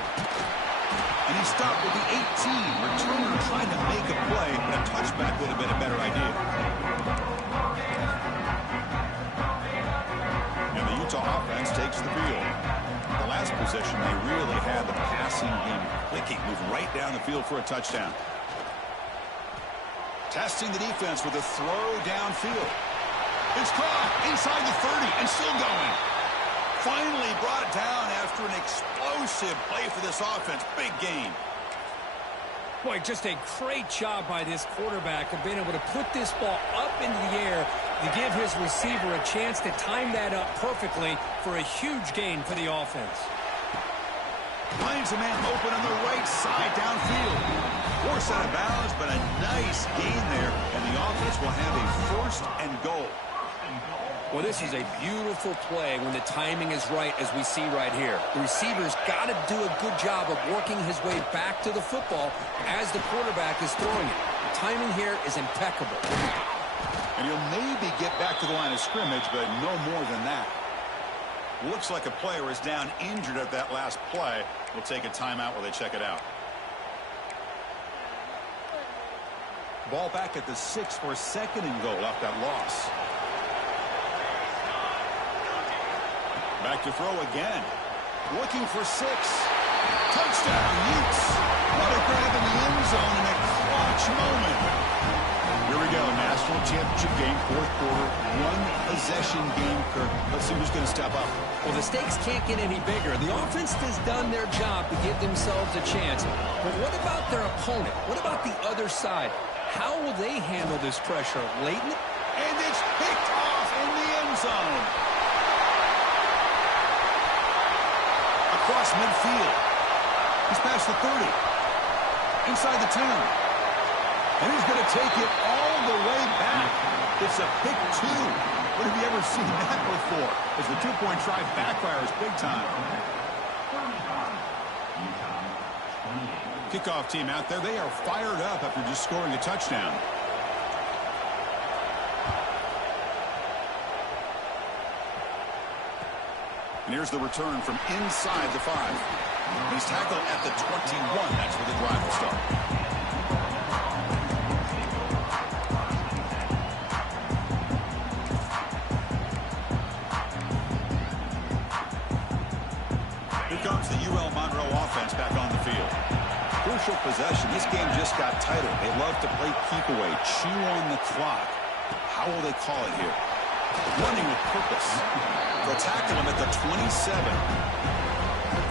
And he stopped with the 18. Returner trying to make a play, but a touchback would have been a better idea. And the Utah offense takes the field. The last possession, they really had the passing game clicking, move right down the field for a touchdown. Testing the defense with a throw downfield. It's caught inside the 30 and still going. Finally brought down after an explosive play for this offense. Big game. Boy, just a great job by this quarterback of being able to put this ball up into the air to give his receiver a chance to time that up perfectly for a huge gain for the offense. Finds a man open on the right side downfield. Forced out of bounds, but a nice gain there. And the offense will have a first and goal. Well, this is a beautiful play when the timing is right, as we see right here. The receiver's got to do a good job of working his way back to the football as the quarterback is throwing it. The timing here is impeccable. And he'll maybe get back to the line of scrimmage, but no more than that. Looks like a player is down injured at that last play. We'll take a timeout while they check it out. Ball back at the 6 for a second and goal off that loss. Back to throw again. Looking for 6. Touchdown, Utes. What a grab in the end zone in a clutch moment. Here we go, national championship game, fourth quarter, one-possession game, Kirk. Let's see who's going to step up. Well, the stakes can't get any bigger. The offense has done their job to give themselves a chance. But what about their opponent? What about the other side? How will they handle this pressure? Late in it? And it's picked off in the end zone. Across midfield. He's past the 30. Inside the 10. And he's going to take it all the way back. It's a pick 2. When have you ever seen that before? As the two-point try backfires big time. Kickoff team out there. They are fired up after just scoring a touchdown. And here's the return from inside the 5. He's tackled at the 21. That's where the drive will start. Here comes the UL Monroe offense back on the field. Crucial possession. This game just got tighter. They love to play keep away, chew on the clock. How will they call it here? Running with purpose. They'll tackle him at the 27.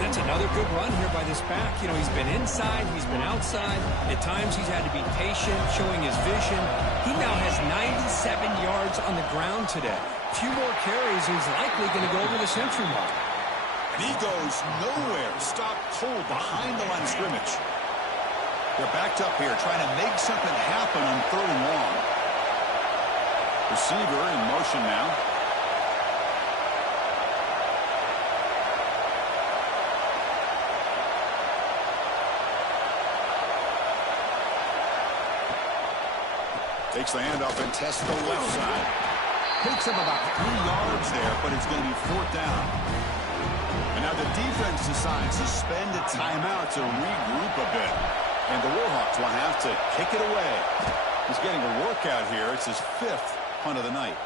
That's another good run here by this back. You know, he's been inside, he's been outside. At times he's had to be patient, showing his vision. He now has 97 yards on the ground today. A few more carries, he's likely going to go over the century mark. And he goes nowhere. Stopped cold behind the line of scrimmage. They're backed up here, trying to make something happen on 3rd and long. Receiver in motion now. Takes the handoff and tests the left side. Takes him about 3 yards there, but it's going to be 4th down. And now the defense decides to spend a timeout to regroup a bit. And the Warhawks will have to kick it away. He's getting a workout here. It's his 5th punt of the night.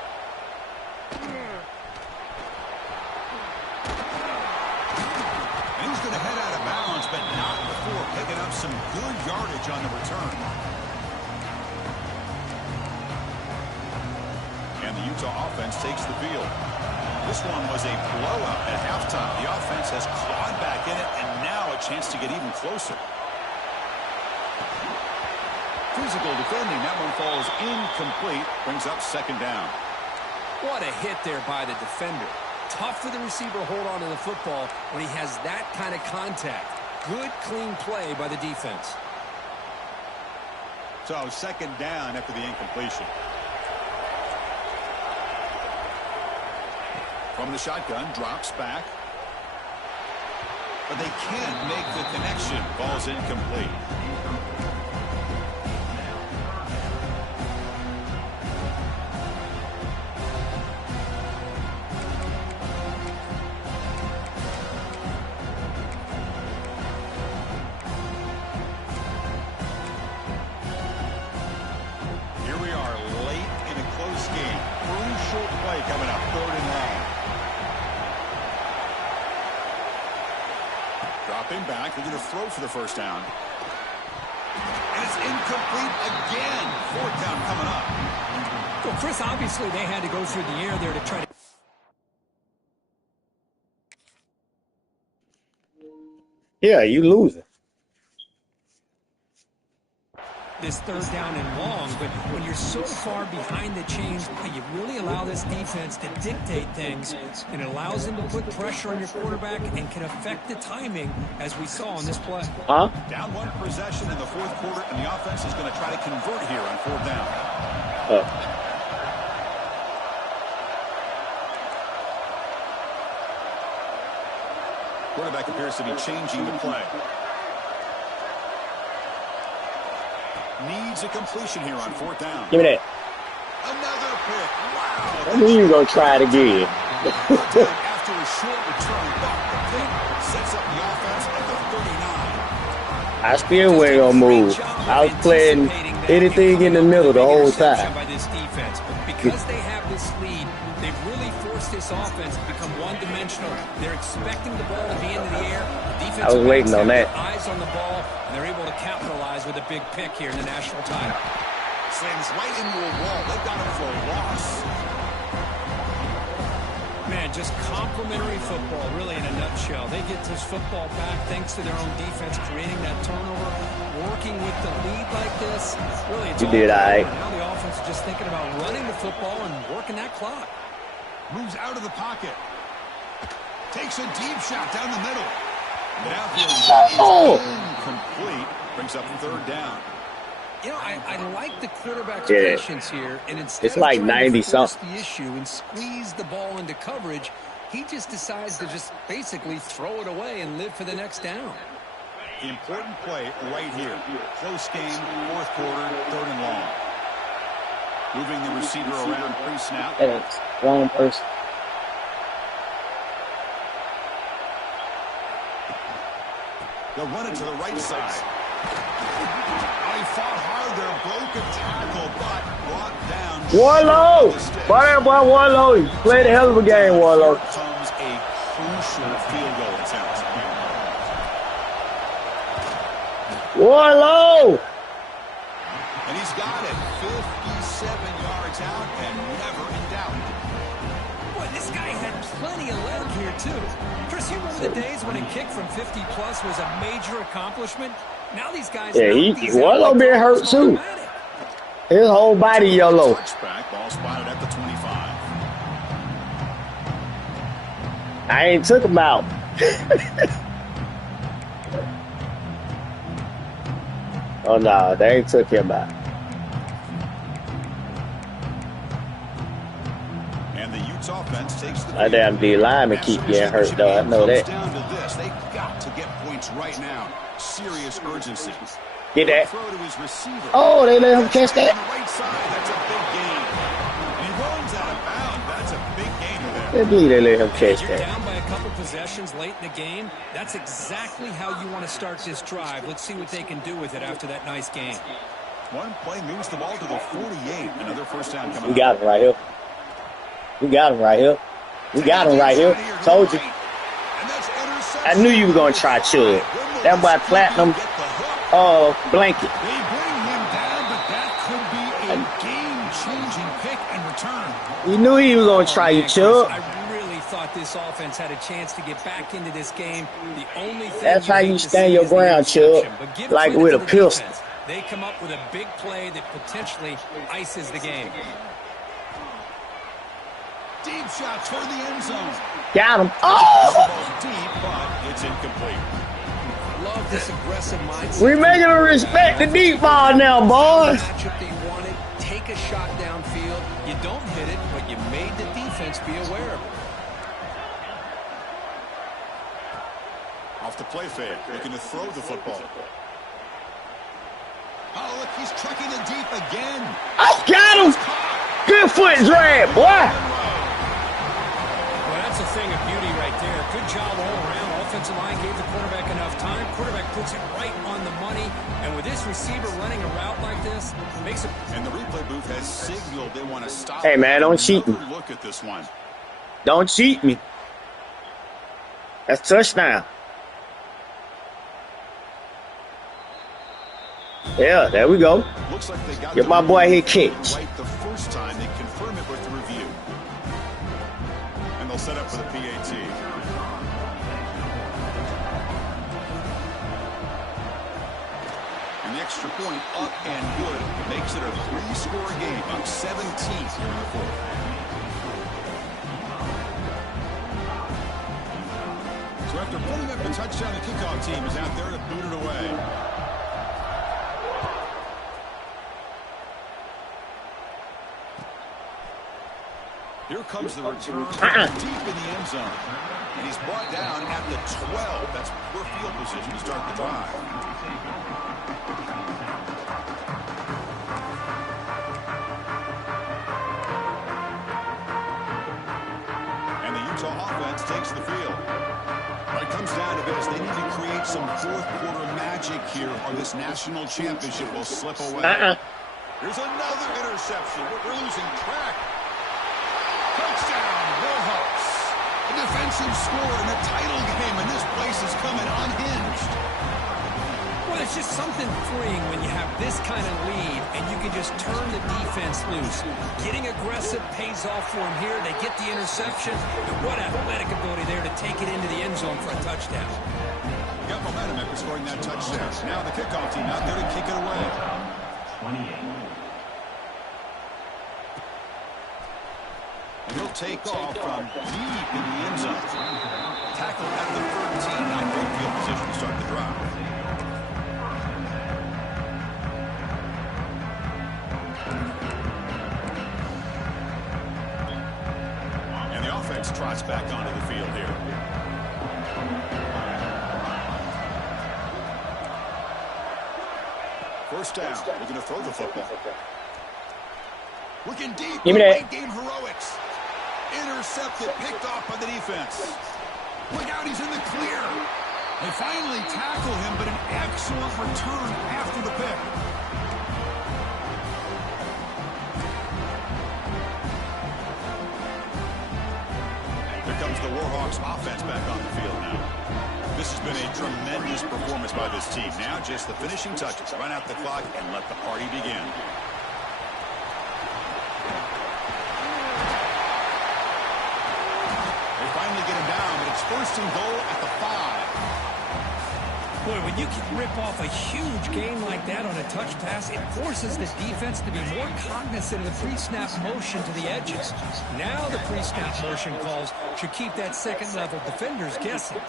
And he's going to head out of bounds, but not before picking up some good yardage on the return. And the Utah offense takes the field. This one was a blowout at halftime. The offense has clawed back in it, and now a chance to get even closer. Physical defending. That one falls incomplete. Brings up 2nd down. What a hit there by the defender. Tough for the receiver to hold on to the football when he has that kind of contact. Good, clean play by the defense. So 2nd down after the incompletion. From the shotgun, drops back. But they can't make the connection. Ball's incomplete. Here we are late in a close game. Crucial play coming up, 3rd and long. Dropping back, they're going to throw for the 1st down. And it's incomplete again. 4th down coming up. Well, Chris, obviously they had to go through the air there to try to... Yeah, you losing. This 3rd down and long, but when you're so far behind the chains, you really allow this defense to dictate things, and it allows them to put pressure on your quarterback and can affect the timing, as we saw on this play. Huh? Down 1 possession in the 4th quarter, and the offense is going to try to convert here on 4th down. Quarterback appears to be changing the play. Needs a completion here on 4th down. Give me that. Another pick. Wow. I knew you were going to try it again. After a short return, but the pick sets up the offense at the 39. I still wasn't going to move. I was playing anything in the middle the whole time. By this defense. Because they have this lead, they've really forced this offense to become one-dimensional. They're expecting the ball to be into the air. The defense I was waiting on that. Eyes on the ball, and they're able to capitalize with a big pick here in the national title. Slams right into a wall. They've got him for a loss. Man, just complimentary football, really, in a nutshell. They get this football back thanks to their own defense, creating that turnover, working with the lead like this. Really, it's You did all right. now the offense is just thinking about running the football and working that clock. Moves out of the pocket. Takes a deep shot down the middle. The downfield is incomplete. Brings up 3rd down. You know, I like the quarterback's Yeah. patience here, and instead It's like of trying to 90 force something. the issue and squeeze the ball into coverage, he just decides to just basically throw it away and live for the next down. The important play right here. Close game, 4th quarter, 3rd and long. Moving the receiver around pre-snap. That's wrong person. They'll run it to the right side. Oh, he fought hard there, broke a tackle, but brought down. Warlow! Boy, that boy Warlow. He played a hell of a game, Warlow. Here comes a crucial field goal attempt. Warlow! And he's got it. 57 yards out and never in doubt. Boy, this guy had plenty of leg here, too. Chris, you remember the days when a kick from 50-plus was a major accomplishment? Now these guys... Yeah, Warlow been hurt, too. His whole body yellow. Touchback, ball spotted at the 25. I ain't took him out. Oh, no, they ain't took him out. And the Utes offense takes the My damn D lineman keep getting hurt, though. I know that. Down to this. They got to get points right now. Serious urgency. Get that. Throw to his receiver. Oh, they let him catch that. On the right side, that's a big gain. And he runs out of bounds. That's a big gain there. They believe they let him catch You're that. down by a couple possessions late in the game. That's exactly how you want to start this drive. Let's see what they can do with it after that nice game. One play moves the ball to the 48. Another first down coming We got him right here. We got him right here. We got him right here. Told you. I knew you were going to try Chug. That boy Platinum blanket. They bring him down, but that could be a game-changing pick and return. You knew he was going to try you, Chug. I really thought this offense had a chance to get back into this game. The only thing That's how you stand your ground, Chug. Like with a pistol. They come up with a big play that potentially ices the game. Deep shot toward the end zone. Got him. Oh! Deep, but it's incomplete. Love this aggressive mindset. We making them respect the deep ball now, boys. Matchup they wanted. Take a shot downfield. You don't hit it, but you made the defense be aware of it. Off the play fake, looking to throw the football. Oh, look, he's trucking it deep again. I got him. Good foot drag, boy. Well, that's a thing of beauty right there. Good job all around. Offensive line gave the quarterback enough time. Quarterback puts it right on the money. And with this receiver running a route like this, makes it... And the replay booth has signaled they want to stop. Hey, man, don't cheat me. Look at this one. Don't cheat me. That's touchdown. Yeah, there we go. Looks like they got Get my boy here catch. Right the first time. They confirm it with the review. And they'll set up for the PAT. And the extra point up and good makes it a 3-score game. Up 17 here in the fourth. So after putting up the touchdown, the kickoff team is out there to boot it away. Here comes the return deep in the end zone. And he's brought down at the 12. That's poor field position to start the drive. And the Utah offense takes the field. When it comes down to this, they need to create some fourth-quarter magic here, or this national championship will slip away. Here's another interception. We're losing track. Touchdown, Bullhawks. A defensive score in a title game, and this place is coming unhinged. Well, it's just something freeing when you have this kind of lead and you can just turn the defense loose. Getting aggressive pays off for them here. They get the interception. And what athletic ability there to take it into the end zone for a touchdown. Got momentum after scoring that touchdown. Now the kickoff team out there to kick it away. 28. And he'll take off from deep in the end zone. Tackle at the 13. Now great field position to start the drive. And the offense trots back onto the field here. First down. We're going to throw the football. Looking deep. Give me that. Late game heroics. Intercepted, picked off by the defense. Look out, he's in the clear. They finally tackle him, but an excellent return after the pick. Here comes the Warhawks offense back on the field now. This has been a tremendous performance by this team. Now just the finishing touches. Run out the clock and let the party begin. They finally get him down, but it's first and goal at the 5. Boy, when you can rip off a huge gain like that on a touch pass, it forces the defense to be more cognizant of the pre-snap motion to the edges. Now the pre-snap motion calls should keep that second-level defenders guessing.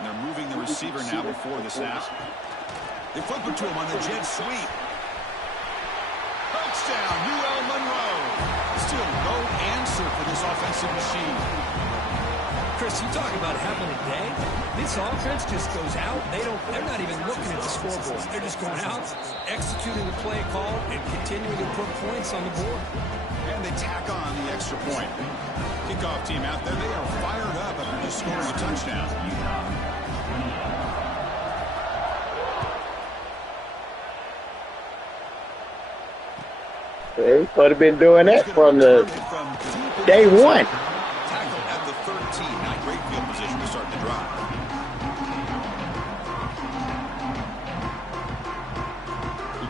And they're moving the receiver now before the snap. They flip it to him on the jet sweep. Touchdown, ULM. Still no answer for this offensive machine. Chris, you talk about having a day. This offense just goes out. They're not even looking at the scoreboard. They're just going out, executing the play call, and continuing to put points on the board. And they tack on the extra point. Kickoff team out there, they are fired up after just scoring a touchdown. They could have been doing that from the day one. Tackle at the 13. Not great field position to start the drive.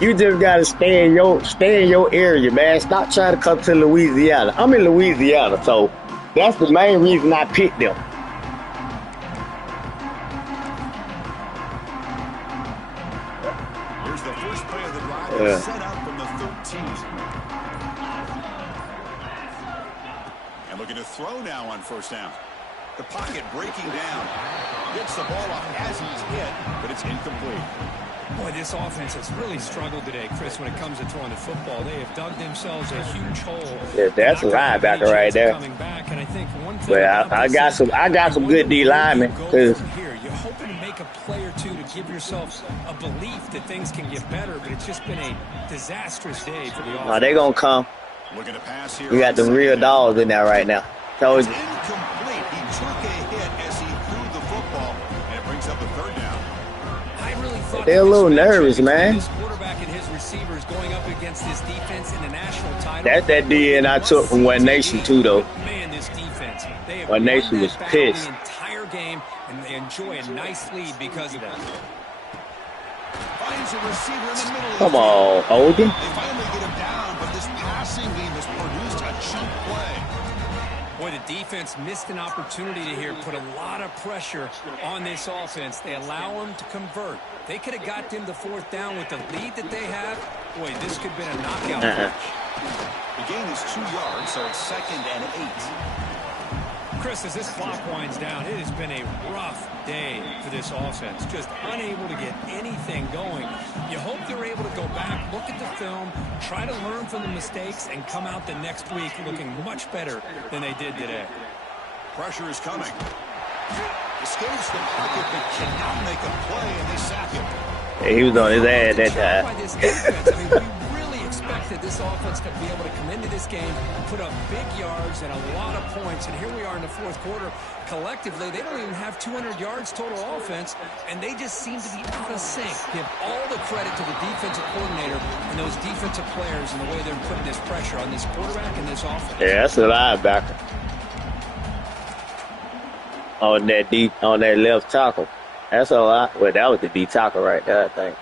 You just gotta stay in your area, man. Stop trying to come to Louisiana. I'm in Louisiana, so that's the main reason I picked them. Here's the first play of the drive. Set up from the 13. And looking to throw now on first down. The pocket breaking down. Gets the ball off as he's hit, but it's incomplete. Boy, this offense has really struggled today, Chris, when it comes to throwing the football. They have dug themselves a huge hole. Yeah, that's a linebacker right there. Back, and I think one thing well, I got some good D linemen. Here, you're hoping to make a play or two to give yourself a belief that things can get better, but it's just been a disastrous day for the offense. No, they're gonna come. Looking to pass here. We got the real dogs in there right now. Told you. Incomplete. He took a hit as he threw the football, and it brings up the third down. I really thought they're a little nervous, man. This quarterback and his receivers going up against this defense in the national title. That's that DN I took from One Nation too, though. Man, this defense. One Nation was pissed. The entire game, and they enjoy a nice lead because of that. Finds a receiver in the middle. Come on, Hogan. They finally get him down, but this passing game has produced a chunk play. Boy, the defense missed an opportunity to here put a lot of pressure on this offense. They allow them to convert. They could have got them the fourth down with the lead that they have. Boy, this could have been a knockout match. The gain is 2 yards, so it's 2nd and 8. Chris, as this clock winds down, it has been a rough day for this offense. Just unable to get anything going. You hope they're able to go back, look at the film, try to learn from the mistakes, and come out the next week looking much better than they did today. Pressure is coming. Escapes the pocket, but cannot make a play, and they sack him. Yeah, he was on his ass that time. By this defense. I mean, we really expected this offense to be able to come into this game, put up big yards and a lot of points, and here we are in the fourth quarter. Collectively, they don't even have 200 yards total offense, and they just seem to be out of sync. Give all the credit to the defensive coordinator and those defensive players and the way they're putting this pressure on this quarterback and this offense. Yeah, that's a linebacker. On that left tackle. That's a lot. Well, that was the D tackle right there, I think.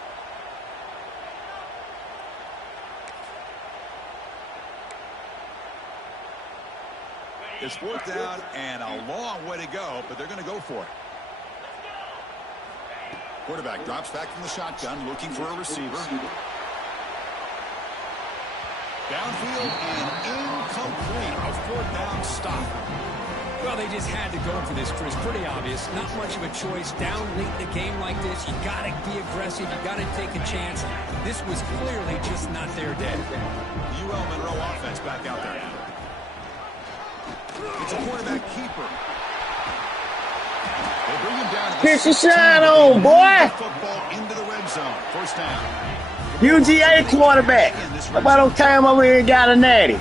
It's 4th down and a long way to go, but they're going to go for it. Quarterback drops back from the shotgun, looking for a receiver. Downfield and incomplete. A 4th down stop. Well, they just had to go for this, Chris. Pretty obvious. Not much of a choice. Down late in a game like this, you got to be aggressive. You got to take a chance. This was clearly just not their day. UL Monroe offense back out there. It's a quarterback keeper. They bring him down. Pitch the shine on, boy. Football into the red zone. First down. UGA quarterback. Nobody don't came over here and got a natty.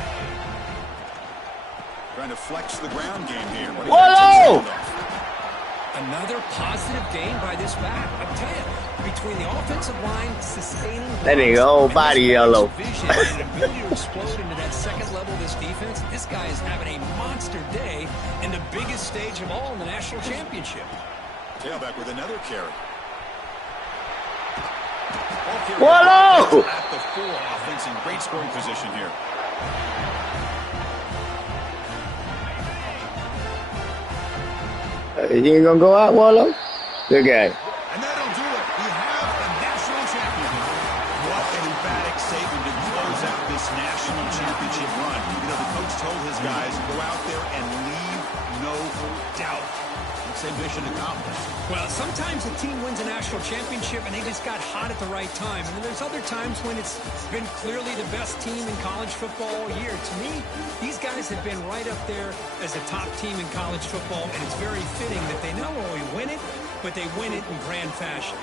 Trying to flex the ground game here. Whoa! Another positive gain by this back. I tell you, between the offensive line sustaining that nigga whole body yellow. Vision and ability to explode into that second level of this defense, this guy is having a monster day in the biggest stage of all in the national championship. Tailback with another carry. Whoa! At the full offense in great scoring position here. You ain't gonna go out, Wallow? Good game. And that'll do it. We have a national champion. What an emphatic statement to close out this national championship run. You know, the coach told his guys, go out there and leave no doubt. Let's say mission accomplished. Well, sometimes a team wins a national championship and they just got hot at the right time. And then there's other times when it's been clearly the best team in college football all year. To me, these guys have been right up there as a top team in college football, and it's very fitting that they not only win it, but they win it in grand fashion.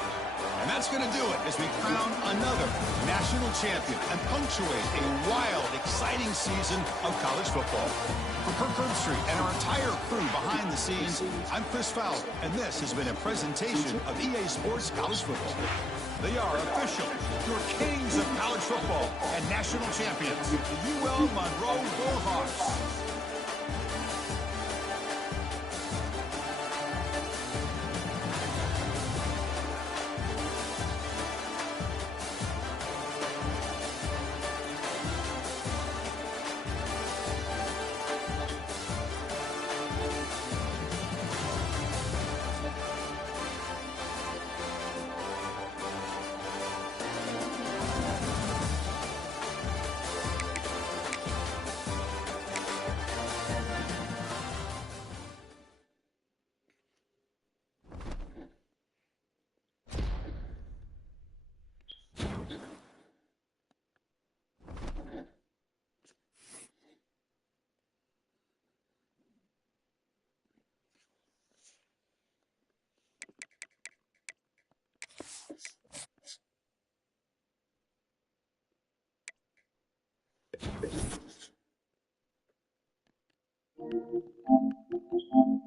And that's going to do it as we crown another national champion and punctuate a wild, exciting season of college football. For Kirk Herbstreit and our entire crew behind the scenes, I'm Chris Fowler, and this has been a presentation of EA Sports College Football. They are official, your kings of college football and national champions, the UL Monroe Bullhawks.